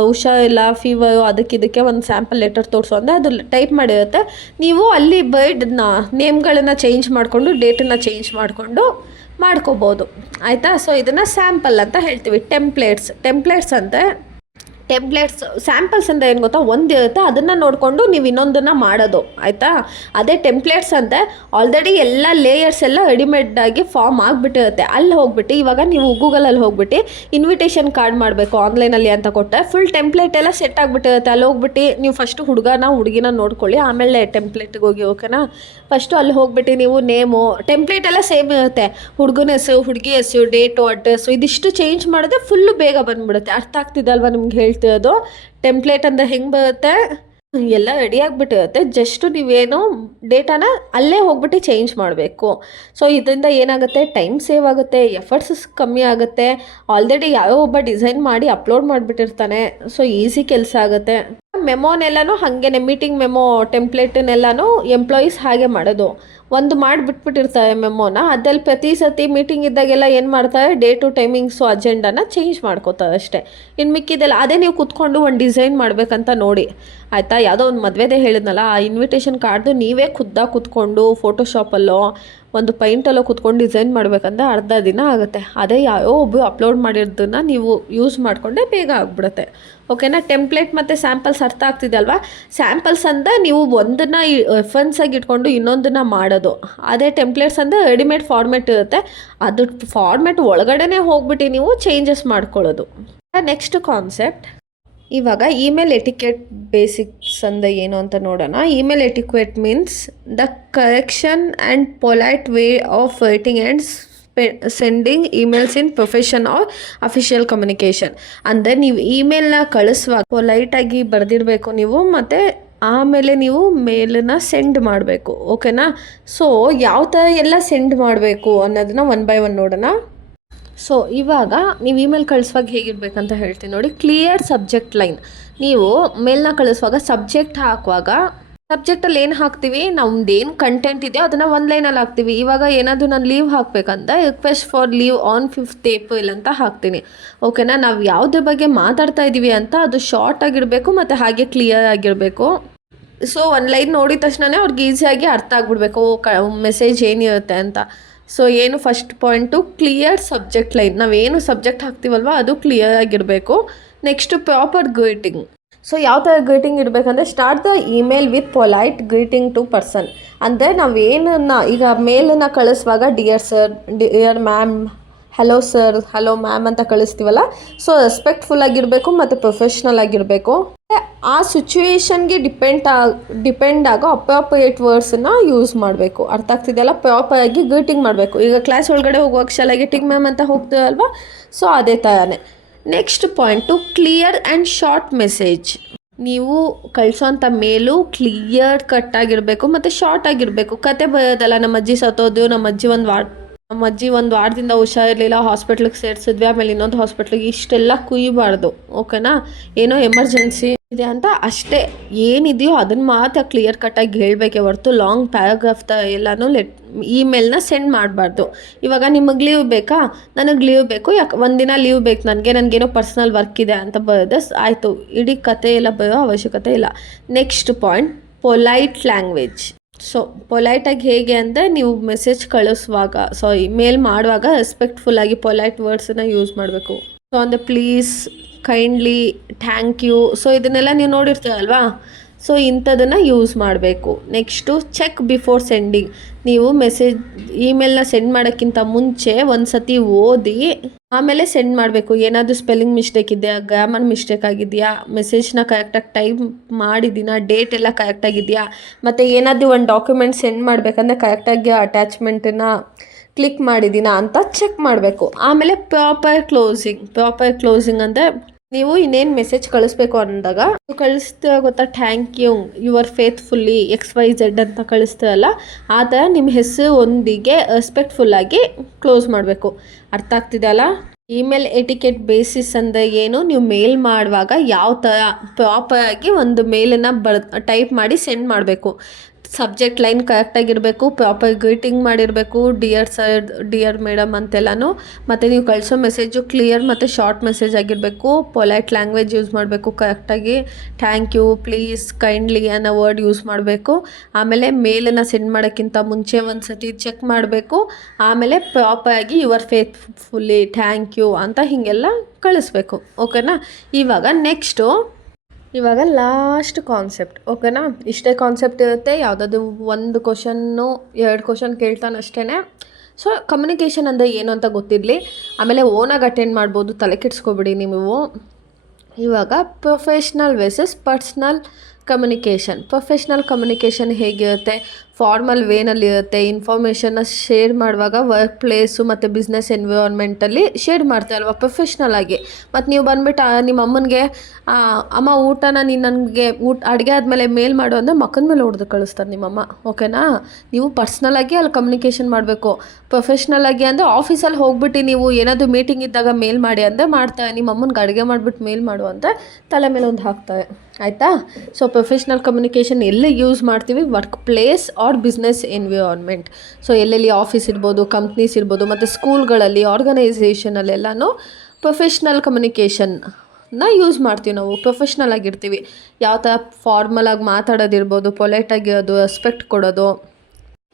ಹುಷಾರಿಲ್ಲ, ಫೀವರು, ಇದಕ್ಕೆ ಒಂದು ಸ್ಯಾಂಪಲ್ ಲೆಟರ್ ತೋರಿಸು ಅಂದರೆ ಅದು ಟೈಪ್ ಮಾಡಿರುತ್ತೆ. ನೀವು ಅಲ್ಲಿ ನೇಮ್ಗಳನ್ನು ಚೇಂಜ್ ಮಾಡಿಕೊಂಡು ಡೇಟನ್ನು ಚೇಂಜ್ ಮಾಡಿಕೊಂಡು ಮಾಡ್ಕೋಬೋದು. ಆಯಿತಾ? ಸೊ ಇದನ್ನು ಸ್ಯಾಂಪಲ್ ಅಂತ ಹೇಳ್ತೀವಿ. ಟೆಂಪ್ಲೇಟ್ಸ್ ಸ್ಯಾಂಪಲ್ಸ್ ಅಂತ ಏನು ಗೊತ್ತಾ, ಒಂದಿರುತ್ತೆ ಅದನ್ನು ನೋಡಿಕೊಂಡು ನೀವು ಇನ್ನೊಂದನ್ನು ಮಾಡೋದು. ಆಯಿತಾ? ಅದೇ ಟೆಂಪ್ಲೇಟ್ಸ್ ಅಂತ ಆಲ್ರೆಡಿ ಎಲ್ಲ ಲೇಯರ್ಸ್ ಎಲ್ಲ ರೆಡಿಮೇಡಾಗಿ ಫಾರ್ಮ್ ಆಗಿಬಿಟ್ಟಿರುತ್ತೆ. ಅಲ್ಲಿ ಹೋಗ್ಬಿಟ್ಟು ಇವಾಗ ನೀವು ಗೂಗಲಲ್ಲಿ ಹೋಗ್ಬಿಟ್ಟು ಇನ್ವಿಟೇಷನ್ ಕಾರ್ಡ್ ಮಾಡಬೇಕು ಆನ್ಲೈನಲ್ಲಿ ಅಂತ ಕೊಟ್ಟರೆ ಫುಲ್ ಟೆಂಪ್ಲೇಟ್ ಎಲ್ಲ ಸೆಟ್ ಆಗಿಬಿಟ್ಟಿರುತ್ತೆ. ಅಲ್ಲಿ ಹೋಗ್ಬಿಟ್ಟು ನೀವು ಫಸ್ಟು ಹುಡುಗಿನ ನೋಡ್ಕೊಳ್ಳಿ, ಆಮೇಲೆ ಟೆಂಪ್ಲೇಟ್ಗೆ ಹೋಗಿ. ಓಕೆನಾ? ಫಸ್ಟು ಅಲ್ಲಿ ಹೋಗ್ಬಿಟ್ಟು ನೀವು ನೇಮು, ಟೆಂಪ್ಲೇಟ್ ಎಲ್ಲ ಸೇಮ್ ಇರುತ್ತೆ. ಹುಡುಗನ ಹೆಸರು, ಹುಡುಗಿ ಹೆಸರು, ಡೇಟು, ಅಡ್ರೆಸ್ಸು ಇದಿಷ್ಟು ಚೇಂಜ್ ಮಾಡಿದ್ರೆ ಫುಲ್ಲು ಬೇಗ ಬಂದುಬಿಡುತ್ತೆ. ಅರ್ಥ ಆಗ್ತಿದಲ್ವ ನಿಮ್ಗೆ ಹೇಳ್ತಿರೋದು? ಟೆಂಪ್ಲೇಟ್ ಅಂದರೆ ಹೆಂಗೆ ಬರುತ್ತೆ, ಎಲ್ಲ ರೆಡಿ ಆಗಿಬಿಟ್ಟಿರುತ್ತೆ. ಜಸ್ಟು ನೀವೇನು ಡೇಟಾನ ಅಲ್ಲೇ ಹೋಗ್ಬಿಟ್ಟು ಚೇಂಜ್ ಮಾಡಬೇಕು. ಸೊ ಇದರಿಂದ ಏನಾಗುತ್ತೆ, ಟೈಮ್ ಸೇವ್ ಆಗುತ್ತೆ, ಎಫರ್ಟ್ಸ್ ಕಮ್ಮಿ ಆಗುತ್ತೆ. ಆಲ್ರೆಡಿ ಯಾರೋ ಒಬ್ಬ ಡಿಸೈನ್ ಮಾಡಿ ಅಪ್ಲೋಡ್ ಮಾಡಿಬಿಟ್ಟಿರ್ತಾನೆ. ಸೊ ಈಸಿ ಕೆಲಸ ಆಗುತ್ತೆ. ಮೆಮೋನೆಲ್ಲನೂ ಹಾಗೇ ಮೀಟಿಂಗ್ ಮೆಮೋ ಟೆಂಪ್ಲೇಟನ್ನೆಲ್ಲನೂ ಎಂಪ್ಲಾಯೀಸ್ ಹಾಗೆ ಮಾಡೋದು. ಒಂದು ಮಾಡಿಬಿಟ್ಬಿಟ್ಟಿರ್ತಾರೆ ಮೆಮೋನ. ಅದ್ರಲ್ಲಿ ಪ್ರತಿ ಸತಿ ಮೀಟಿಂಗ್ ಇದ್ದಾಗೆಲ್ಲ ಏನು ಮಾಡ್ತಾರೆ, ಡೇಟು, ಟೈಮಿಂಗ್ಸು, ಅಜೆಂಡಾನ ಚೇಂಜ್ ಮಾಡ್ಕೋತಾರೆ ಅಷ್ಟೇ. ಇನ್ನು ಮಿಕ್ಕಿದೆಲ್ಲ ಅದೇ ನೀವು ಕೂತ್ಕೊಂಡು ಒಂದು ಡಿಸೈನ್ ಮಾಡಬೇಕಂತ ನೋಡಿ. ಆಯಿತಾ? ಯಾವುದೋ ಒಂದು ಮದುವೆದೇ ಹೇಳಿದ್ನಲ್ಲ, ಆ ಇನ್ವಿಟೇಷನ್ ಕಾರ್ಡ್ದು ನೀವೇ ಕೂತ್ಕೊಂಡು ಫೋಟೋಶಾಪಲ್ಲೋ ಒಂದು ಪೈಂಟಲ್ಲೋ ಕೂತ್ಕೊಂಡು ಡಿಸೈನ್ ಮಾಡಬೇಕಂದ್ರೆ ಅರ್ಧ ದಿನ ಆಗುತ್ತೆ. ಅದೇ ಯಾರೋ ಒಬ್ಬರು ಅಪ್ಲೋಡ್ ಮಾಡಿರೋದನ್ನ ನೀವು ಯೂಸ್ ಮಾಡಿಕೊಂಡ್ರೆ ಬೇಗ ಆಗಿಬಿಡುತ್ತೆ. ಓಕೆನಾ? ಟೆಂಪ್ಲೇಟ್ ಮತ್ತು ಸ್ಯಾಂಪಲ್ಸ್ ಅರ್ಥ ಆಗ್ತಿದೆ ಅಲ್ವಾ? ಸ್ಯಾಂಪಲ್ಸ್ ಅಂದರೆ ನೀವು ಒಂದನ್ನು ರೆಫರೆನ್ಸಾಗಿ ಇಟ್ಕೊಂಡು ಇನ್ನೊಂದನ್ನು ಮಾಡೋದು. ಅದೇ ಟೆಂಪ್ಲೇಟ್ಸ್ ಅಂದರೆ ರೆಡಿಮೇಡ್ ಫಾರ್ಮೇಟ್ ಇರುತ್ತೆ, ಅದು ಫಾರ್ಮೇಟ್ ಒಳಗಡೆನೇ ಹೋಗ್ಬಿಟ್ಟು ನೀವು ಚೇಂಜಸ್ ಮಾಡ್ಕೊಳ್ಳೋದು. ನೆಕ್ಸ್ಟ್ ಕಾನ್ಸೆಪ್ಟ್ ಇವಾಗ ಇಮೇಲ್ ಎಟಿಕೆಟ್ ಬೇಸಿಕ್ಸ್ ಅಂದರೆ ಏನು ಅಂತ ನೋಡೋಣ. Email etiquette means the correction and polite way of writing and sending emails in profession or official communication. ಅಂದರೆ ನೀವು ಇಮೇಲ್ನ ಕಳಿಸುವಾಗ ಪೊಲೈಟಾಗಿ ಬರೆದಿರಬೇಕು ನೀವು, ಮತ್ತು ಆಮೇಲೆ ನೀವು ಮೇಲನ್ನು ಸೆಂಡ್ ಮಾಡಬೇಕು. ಓಕೆನಾ? ಸೊ ಯಾವ ಥರ ಎಲ್ಲ ಸೆಂಡ್ ಮಾಡಬೇಕು ಅನ್ನೋದನ್ನ ಒನ್ ಬೈ ಒನ್ ನೋಡೋಣ. ಸೊ ಇವಾಗ ನೀವು ಇಮೇಲ್ ಕಳಿಸುವಾಗ ಹೇಗಿರ್ಬೇಕಂತ ಹೇಳ್ತೀನಿ ನೋಡಿ. Clear subject line. ನೀವು ಮೇಲ್ನ ಕಳಿಸುವಾಗ ಸಬ್ಜೆಕ್ಟ್ ಹಾಕುವಾಗ ಸಬ್ಜೆಕ್ಟಲ್ಲಿ ಏನು ಹಾಕ್ತೀವಿ, ನಮ್ದೇನು ಕಂಟೆಂಟ್ ಇದೆಯೋ ಅದನ್ನು ಒಂದು ಲೈನಲ್ಲಿ ಹಾಕ್ತೀವಿ. ಇವಾಗ ಏನಾದರೂ ನಾನು ಲೀವ್ ಹಾಕಬೇಕಂತ request for leave on 5th April ಅಂತ ಹಾಕ್ತೀನಿ. ಓಕೆನಾ? ನಾವು ಯಾವುದ್ರ ಬಗ್ಗೆ ಮಾತಾಡ್ತಾ ಇದ್ದೀವಿ ಅಂತ ಅದು ಶಾರ್ಟ್ ಆಗಿರಬೇಕು ಮತ್ತು ಹಾಗೆ ಕ್ಲಿಯರ್ ಆಗಿರಬೇಕು. ಸೊ ಒಂದು ಲೈನ್ ನೋಡಿದ ತಕ್ಷಣವೇ ಅವ್ರಿಗೆ ಈಸಿಯಾಗಿ ಅರ್ಥ ಆಗಿಬಿಡ್ಬೇಕು ಮೆಸೇಜ್ ಏನಿರುತ್ತೆ ಅಂತ. ಸೊ ಏನು first point, clear subject line. ನಾವೇನು ಸಬ್ಜೆಕ್ಟ್ ಹಾಕ್ತೀವಲ್ವ ಅದು ಕ್ಲಿಯರ್ ಆಗಿರಬೇಕು. Next proper greeting. ಸೊ ಯಾವ ಥರ ಗ್ರೀಟಿಂಗ್ ಇರಬೇಕಂದ್ರೆ, start the email with polite greeting to person. ಅಂದರೆ ನಾವೇನನ್ನು ಈಗ ಮೇಲನ್ನು ಕಳಿಸುವಾಗ dear sir, dear ma'am, hello sir, hello ma'am ಅಂತ ಕಳಿಸ್ತೀವಲ್ಲ, ಸೊ ರೆಸ್ಪೆಕ್ಟ್ಫುಲ್ ಆಗಿರಬೇಕು ಮತ್ತು ಪ್ರೊಫೆಷ್ನಲ್ ಆಗಿರಬೇಕು. ಆ ಸಿಚುವೇಶನ್ಗೆ ಡಿಪೆಂಡ್ ಆಗೋ ಅಪ್ರಾಪ್ರಿಯೇಟ್ ವರ್ಡ್ಸನ್ನು ಯೂಸ್ ಮಾಡಬೇಕು. ಅರ್ಥ ಆಗ್ತಿದೆಯಲ್ಲ? ಪ್ರಾಪರಾಗಿ ಗ್ರೀಟಿಂಗ್ ಮಾಡಬೇಕು. ಈಗ ಕ್ಲಾಸ್ ಒಳಗಡೆ ಹೋಗುವಾಗ ಶಾಲೆಗೆಟಿಂಗ್ ಮ್ಯಾಮ್ ಅಂತ ಹೋಗ್ತೀವಲ್ವ, ಸೊ ಅದೇ ಥರನೇ. Next point, clear and short message. ನೀವು ಕಳಿಸೋಂಥ ಮೇಲು ಕ್ಲಿಯರ್ ಕಟ್ ಆಗಿರಬೇಕು ಮತ್ತು ಶಾರ್ಟ್ ಆಗಿರಬೇಕು. ಕತೆ ಬರೋದಲ್ಲ, ನಮ್ಮ ಅಜ್ಜಿ ಸತ್ತೋದು, ನಮ್ಮ ಅಜ್ಜಿ ಒಂದು ವಾರದಿಂದ ಹುಷಾರಿರಲಿಲ್ಲ, ಹಾಸ್ಪಿಟ್ಲಿಗೆ ಸೇರಿಸಿದ್ವಿ, ಆಮೇಲೆ ಇನ್ನೊಂದು ಹಾಸ್ಪಿಟ್ಲಿಗೆ, ಇಷ್ಟೆಲ್ಲ ಕುಯ್ಯಬಾರ್ದು. ಓಕೆನಾ? ಏನೋ ಎಮರ್ಜೆನ್ಸಿ ಇದೆ ಅಂತ ಅಷ್ಟೇ ಏನಿದೆಯೋ ಅದನ್ನು ಮಾತ್ರ ಕ್ಲಿಯರ್ ಕಟ್ಟಾಗಿ ಹೇಳಬೇಕೆ ಹೊರತು ಲಾಂಗ್ ಪ್ಯಾರಾಗ್ರಾಫ್ ಎಲ್ಲನೂ ಇಮೇಲ್ನ ಸೆಂಡ್ ಮಾಡಬಾರ್ದು. ಇವಾಗ ನಿಮಗೆ ಲೀವ್ ಬೇಕಾ, ನನಗೆ ಲೀವ್ ಬೇಕು, ಯಾಕೆ ಒಂದಿನ ಲೀವ್ ಬೇಕು ನನಗೇನೋ ಪರ್ಸ್ನಲ್ ವರ್ಕ್ ಇದೆ ಅಂತ ಬರೋದು ಆಯಿತು. ಇಡೀ ಕತೆ ಎಲ್ಲ ಬರೋ ಅವಶ್ಯಕತೆ ಇಲ್ಲ. Next point, polite language. So ಪೊಲೈಟಾಗಿ ಹೇಗೆ ಅಂದರೆ, ನೀವು ಮೆಸೇಜ್ ಕಳಿಸುವಾಗ ಮೇಲ್ ಮಾಡುವಾಗ ರೆಸ್ಪೆಕ್ಟ್ಫುಲ್ಲಾಗಿ ಪೊಲೈಟ್ ವರ್ಡ್ಸನ್ನು ಯೂಸ್ ಮಾಡಬೇಕು. ಸೊ ಅಂದರೆ please, kindly, thank you. So ಇದನ್ನೆಲ್ಲ ನೀವು ನೋಡಿರ್ತೀರಲ್ವಾ, ಸೊ ಇಂಥದನ್ನು ಯೂಸ್ ಮಾಡಬೇಕು. Next, check before sending. ನೀವು ಇಮೇಲ್ನ ಸೆಂಡ್ ಮಾಡೋಕ್ಕಿಂತ ಮುಂಚೆ ಒಂದು ಸತಿ ಓದಿ ಆಮೇಲೆ ಸೆಂಡ್ ಮಾಡಬೇಕು. ಏನಾದರೂ ಸ್ಪೆಲ್ಲಿಂಗ್ ಮಿಸ್ಟೇಕ್ ಇದೆಯಾ, ಗ್ರಾಮರ್ ಮಿಸ್ಟೇಕ್ ಆಗಿದೆಯಾ, ಮೆಸೇಜ್ನ ಕರೆಕ್ಟಾಗಿ ಟೈಪ್ ಮಾಡಿದ್ದೀನಾ, ಡೇಟ್ ಎಲ್ಲ ಕರೆಕ್ಟಾಗಿದೆಯಾ, ಮತ್ತು ಏನಾದರೂ ಒಂದು ಡಾಕ್ಯುಮೆಂಟ್ ಸೆಂಡ್ ಮಾಡಬೇಕಂದ್ರೆ ಕರೆಕ್ಟಾಗಿ ಅಟ್ಯಾಚ್ಮೆಂಟನ್ನು ಕ್ಲಿಕ್ ಮಾಡಿದ್ದೀನಾ ಅಂತ ಚೆಕ್ ಮಾಡಬೇಕು. ಆಮೇಲೆ ಪ್ರಾಪರ್ ಕ್ಲೋಸಿಂಗ್ ಅಂದರೆ, ನೀವು ಇನ್ನೇನು ಮೆಸೇಜ್ ಕಳಿಸ್ಬೇಕು ಅಂದಾಗ ಕಳಿಸ್ತೀರ ಗೊತ್ತಾ, ಥ್ಯಾಂಕ್ ಯು, ಯುವರ್ ಫೇತ್ಫುಲ್ಲಿ XYZ ಅಂತ ಕಳಿಸ್ತೀರಲ್ಲ, ಆ ಥರ ನಿಮ್ಮ ಹೆಸರು ಒಂದಿಗೆ ರೆಸ್ಪೆಕ್ಟ್ಫುಲ್ಲಾಗಿ ಕ್ಲೋಸ್ ಮಾಡಬೇಕು. ಅರ್ಥ ಆಗ್ತಿದೆಯಲ್ಲ? ಇಮೇಲ್ ಎಟಿಕೆಟ್ ಬೇಸಿಸ್ ಅಂದರೆ ಏನು, ನೀವು ಮೇಲ್ ಮಾಡುವಾಗ ಯಾವ ಥರ ಪ್ರಾಪರಾಗಿ ಒಂದು ಮೇಲನ್ನು ಟೈಪ್ ಮಾಡಿ ಸೆಂಡ್ ಮಾಡಬೇಕು. ಸಬ್ಜೆಕ್ಟ್ ಲೈನ್ ಕರೆಕ್ಟಾಗಿರಬೇಕು, ಪ್ರಾಪರ್ ಗ್ರೀಟಿಂಗ್ ಮಾಡಿರಬೇಕು, ಡಿಯರ್ ಸರ್, ಡಿಯರ್ ಮೇಡಮ್ ಅಂತೆಲ್ಲನೂ. ಮತ್ತು ನೀವು ಕಳಿಸೋ ಮೆಸೇಜು ಕ್ಲಿಯರ್ ಮತ್ತು ಶಾರ್ಟ್ ಮೆಸೇಜ್ ಆಗಿರಬೇಕು. ಪೊಲೈಟ್ ಲ್ಯಾಂಗ್ವೇಜ್ ಯೂಸ್ ಮಾಡಬೇಕು ಕರೆಕ್ಟಾಗಿ. ಥ್ಯಾಂಕ್ ಯು, ಪ್ಲೀಸ್, ಕೈಂಡ್ಲಿ ಅನ್ನೋ ವರ್ಡ್ ಯೂಸ್ ಮಾಡಬೇಕು. ಆಮೇಲೆ ಮೇಲನ್ನು ಸೆಂಡ್ ಮಾಡೋಕ್ಕಿಂತ ಮುಂಚೆ ಒಂದು ಸತಿ ಚೆಕ್ ಮಾಡಬೇಕು. ಆಮೇಲೆ ಪ್ರಾಪರಾಗಿ ಯುವರ್ ಫೇತ್ಫುಲ್ಲಿ, ಥ್ಯಾಂಕ್ ಯು ಅಂತ ಹೀಗೆಲ್ಲ ಕಳಿಸ್ಬೇಕು. ಓಕೆನಾ? ಇವಾಗ ಲಾಸ್ಟ್ ಕಾನ್ಸೆಪ್ಟ್. ಓಕೆನಾ? ಇಷ್ಟೇ ಕಾನ್ಸೆಪ್ಟ್ ಇರುತ್ತೆ. ಯಾವುದಾದ್ರು ಒಂದು ಕ್ವಶನ್ನು 2 ಕ್ವಶನ್ ಕೇಳ್ತಾನೆ ಅಷ್ಟೇ. ಸೊ ಕಮ್ಯುನಿಕೇಷನ್ ಅಂದರೆ ಏನು ಅಂತ ಗೊತ್ತಿರಲಿ. ಆಮೇಲೆ ಓನಾಗಿ ಅಟೆಂಡ್ ಮಾಡ್ಬೋದು, ತಲೆ ಕೆಡಿಸ್ಕೊಬಿಡಿ ನೀವು. ಇವಾಗ ಪ್ರೊಫೆಷ್ನಲ್ ವೆಸಸ್ ಪರ್ಸ್ನಲ್ ಕಮ್ಯುನಿಕೇಷನ್ ಹೇಗಿರುತ್ತೆ? ಫಾರ್ಮಲ್ ವೇನಲ್ಲಿರುತ್ತೆ. ಇನ್ಫಾರ್ಮೇಷನ್ನ ಶೇರ್ ಮಾಡುವಾಗ ವರ್ಕ್ ಪ್ಲೇಸು ಮತ್ತು ಬಿಸ್ನೆಸ್ ಎನ್ವಿರಾನ್ಮೆಂಟಲ್ಲಿ ಶೇರ್ ಮಾಡ್ತೀವಿ ಅಲ್ವಾ, ಪ್ರೊಫೆಷ್ನಲ್ ಆಗಿ. ಮತ್ತು ನೀವು ಬಂದುಬಿಟ್ಟು ನಿಮ್ಮ ಅಮ್ಮನಿಗೆ ಅಮ್ಮ ಊಟನ ನೀನು ನನಗೆ ಅಡುಗೆ ಆದಮೇಲೆ ಮೇಲ್ ಮಾಡು ಅಂದರೆ ಮಕ್ಕನ ಮೇಲೆ ಹೊಡೆದು ಕಳಿಸ್ತಾರೆ ನಿಮ್ಮಮ್ಮ. ಓಕೆನಾ? ನೀವು ಪರ್ಸ್ನಲಾಗಿ ಅಲ್ಲಿ ಕಮ್ಯುನಿಕೇಷನ್ ಮಾಡಬೇಕು. ಪ್ರೊಫೆಷ್ನಲಾಗಿ ಅಂದರೆ ಆಫೀಸಲ್ಲಿ ಹೋಗ್ಬಿಟ್ಟು ನೀವು ಏನಾದರೂ ಮೀಟಿಂಗ್ ಇದ್ದಾಗ ಮೇಲ್ ಮಾಡಿ ಅಂದರೆ ಮಾಡ್ತಾರೆ. ನಿಮ್ಮ ಅಮ್ಮನಿಗೆ ಅಡುಗೆ ಮಾಡಿಬಿಟ್ಟು ಮೇಲ್ ಮಾಡು ಅಂತ ತಲೆ ಮೇಲೆ ಒಂದು ಹಾಕ್ತಾರೆ. ಆಯಿತಾ? ಸೊ ಪ್ರೊಫೆಷ್ನಲ್ ಕಮ್ಯುನಿಕೇಷನ್ ಎಲ್ಲಿ ಯೂಸ್ ಮಾಡ್ತೀವಿ? Work place or business environment. So ಎಲ್ಲೆಲ್ಲಿ ಆಫೀಸ್ ಇರ್ಬೋದು, ಕಂಪ್ನೀಸ್ ಇರ್ಬೋದು, ಮತ್ತು ಸ್ಕೂಲ್ಗಳಲ್ಲಿ, ಆರ್ಗನೈಸೇಷನಲ್ಲೆಲ್ಲನೂ ಪ್ರೊಫೆಷ್ನಲ್ ಕಮ್ಯುನಿಕೇಷನ್ನ ಯೂಸ್ ಮಾಡ್ತೀವಿ. ನಾವು ಪ್ರೊಫೆಷ್ನಲ್ ಆಗಿರ್ತೀವಿ. ಯಾವ ಥರ ಫಾರ್ಮಲಾಗಿ ಮಾತಾಡೋದಿರ್ಬೋದು, ಪೊಲೈಟಾಗಿರೋದು, ರೆಸ್ಪೆಕ್ಟ್ ಕೊಡೋದು.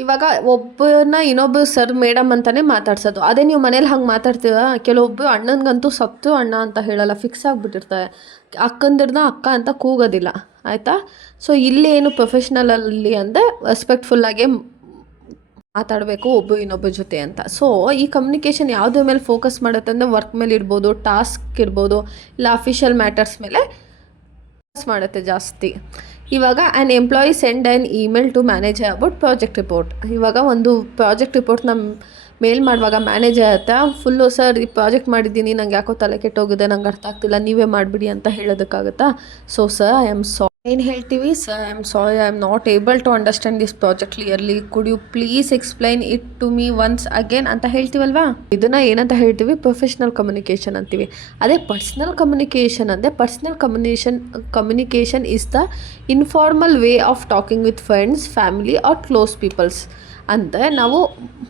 ಇವಾಗ ಒಬ್ಬರನ್ನ ಇನ್ನೊಬ್ಬರು ಸರ್, ಮೇಡಮ್ ಅಂತಲೇ ಮಾತಾಡ್ಸೋದು. ಅದೇ ನೀವು ಮನೇಲಿ ಹಂಗೆ ಮಾತಾಡ್ತೀರ. ಕೆಲವೊಬ್ಬರು ಅಣ್ಣನಿಗಂತೂ ಸತ್ತು ಅಣ್ಣ ಅಂತ ಹೇಳಲ್ಲ, ಫಿಕ್ಸ್ ಆಗಿಬಿಟ್ಟಿರ್ತಾರೆ. ಅಕ್ಕಂದಿರನ್ನ ಅಕ್ಕ ಅಂತ ಕೂಗೋದಿಲ್ಲ. ಆಯಿತಾ? ಸೊ ಇಲ್ಲಿ ಏನು ಪ್ರೊಫೆಷ್ನಲಲ್ಲಿ ಅಂದರೆ ರೆಸ್ಪೆಕ್ಟ್ಫುಲ್ಲಾಗೆ ಮಾತಾಡಬೇಕು ಒಬ್ಬರು ಇನ್ನೊಬ್ಬರ ಜೊತೆ ಅಂತ. ಸೊ ಈ ಕಮ್ಯುನಿಕೇಷನ್ ಯಾವುದ್ರ ಮೇಲೆ ಫೋಕಸ್ ಮಾಡುತ್ತೆ ಅಂದರೆ ವರ್ಕ್ ಮೇಲೆ ಇರ್ಬೋದು, ಟಾಸ್ಕ್ ಇರ್ಬೋದು, ಇಲ್ಲ ಅಫಿಷಿಯಲ್ ಮ್ಯಾಟರ್ಸ್ ಮೇಲೆ ಫೋಕಸ್ ಮಾಡುತ್ತೆ ಜಾಸ್ತಿ. ಇವಾಗ an employee send an email to manager about project report. ಇವಾಗ ಒಂದು ಪ್ರಾಜೆಕ್ಟ್ ರಿಪೋರ್ಟ್ನ ಮೇಲ್ ಮಾಡುವಾಗ ಮ್ಯಾನೇಜರ್ ಹತ್ರ ಫುಲ್ಲು ಸರ್ ಈ ಪ್ರಾಜೆಕ್ಟ್ ಮಾಡಿದ್ದೀನಿ, ನಂಗೆ ಯಾಕೋ ತಲೆ ಕೆಟ್ಟೋಗಿದೆ, ನಂಗೆ ಅರ್ಥ ಆಗ್ತಿಲ್ಲ, ನೀವೇ ಮಾಡಿಬಿಡಿ ಅಂತ ಹೇಳೋದಕ್ಕಾಗುತ್ತಾ? So sir I am sorry ಏನು ಹೇಳ್ತೀವಿ? Sir I am sorry, I am not able to understand this project clearly, could you please explain it to me once again ಅಂತ ಹೇಳ್ತೀವಲ್ವಾ? ಇದನ್ನು ಏನಂತ ಹೇಳ್ತೀವಿ? ಪ್ರೊಫೆಷ್ನಲ್ ಕಮ್ಯುನಿಕೇಷನ್ ಅಂತೀವಿ. ಅದೇ ಪರ್ಸ್ನಲ್ ಕಮ್ಯುನಿಕೇಷನ್ ಅಂದರೆ communication is the informal way of talking with friends, family or close peoples. ಅಂದರೆ ನಾವು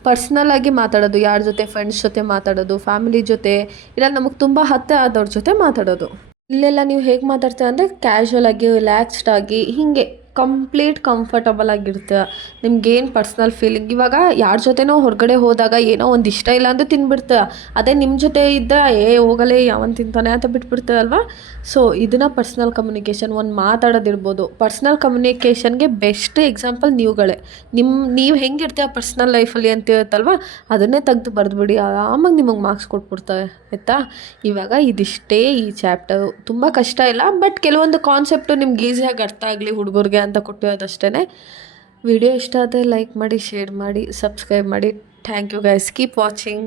ಪರ್ಸ್ನಲಾಗಿ ಮಾತಾಡೋದು, ಯಾರ ಜೊತೆ? ಫ್ರೆಂಡ್ಸ್ ಜೊತೆ ಮಾತಾಡೋದು, ಫ್ಯಾಮಿಲಿ ಜೊತೆ, ಇಲ್ಲ ನಮಗೆ ತುಂಬ ಹತ್ತಿರ ಆದವ್ರ ಜೊತೆ ಮಾತಾಡೋದು. ಇಲ್ಲೆಲ್ಲ ನೀವು ಹೇಗೆ ಮಾತಾಡ್ತೀರ ಅಂದರೆ ಕ್ಯಾಶುವಲ್ ಆಗಿ, ರಿಲ್ಯಾಕ್ಸ್ಡ್ ಆಗಿ, ಹೀಗೆ ಕಂಪ್ಲೀಟ್ ಕಂಫರ್ಟಬಲ್ ಆಗಿರುತ್ತೆ. ನಿಮ್ಗೇನು ಪರ್ಸ್ನಲ್ ಫೀಲಿಂಗ್, ಇವಾಗ ಯಾರ ಜೊತೆನೋ ಹೊರಗಡೆ ಹೋದಾಗ ಏನೋ ಒಂದು ಇಷ್ಟ ಇಲ್ಲ ಅಂದರೆ ತಿನ್ಬಿಡ್ತೀರ. ಅದೇ ನಿಮ್ಮ ಜೊತೆ ಇದ್ದರೆ ಹೋಗಲೇ ಯಾವನ್ ತಿಂತಾನೆ ಅಂತ ಬಿಟ್ಬಿಡ್ತೀರಲ್ವ. ಸೊ ಇದನ್ನು ಪರ್ಸ್ನಲ್ ಕಮ್ಯುನಿಕೇಷನ್. ಒಂದು ಮಾತಾಡೋದಿರ್ಬೋದು. ಪರ್ಸ್ನಲ್ ಕಮ್ಯುನಿಕೇಷನ್ಗೆ ಬೆಸ್ಟ್ ಎಕ್ಸಾಂಪಲ್ ನೀವುಗಳೇ. ನೀವು ಹೆಂಗಿರ್ತೀರ ಪರ್ಸ್ನಲ್ ಲೈಫಲ್ಲಿ ಅಂತ ಇರುತ್ತಲ್ವ, ಅದನ್ನೇ ತೆಗೆದು ಬರೆದ್ಬಿಡಿ, ಆರಾಮಾಗಿ ನಿಮಗೆ ಮಾರ್ಕ್ಸ್ ಕೊಟ್ಬಿಡ್ತಾರೆ. ಆಯಿತಾ? ಇವಾಗ ಇದಿಷ್ಟೇ ಈ ಚಾಪ್ಟರು. ತುಂಬ ಕಷ್ಟ ಇಲ್ಲ, ಬಟ್ ಕೆಲವೊಂದು ಕಾನ್ಸೆಪ್ಟು ನಿಮ್ಗೆ ಈಸಿಯಾಗಿ ಅರ್ಥ ಆಗಲಿ ಹುಡುಗರಿಗೆ ಅಂತ ಕೊಟ್ಟಿರೋದಷ್ಟೇ. ವಿಡಿಯೋ ಇಷ್ಟ ಆದರೆ ಲೈಕ್ ಮಾಡಿ, ಶೇರ್ ಮಾಡಿ, ಸಬ್ಸ್ಕ್ರೈಬ್ ಮಾಡಿ. Thank you guys, keep watching.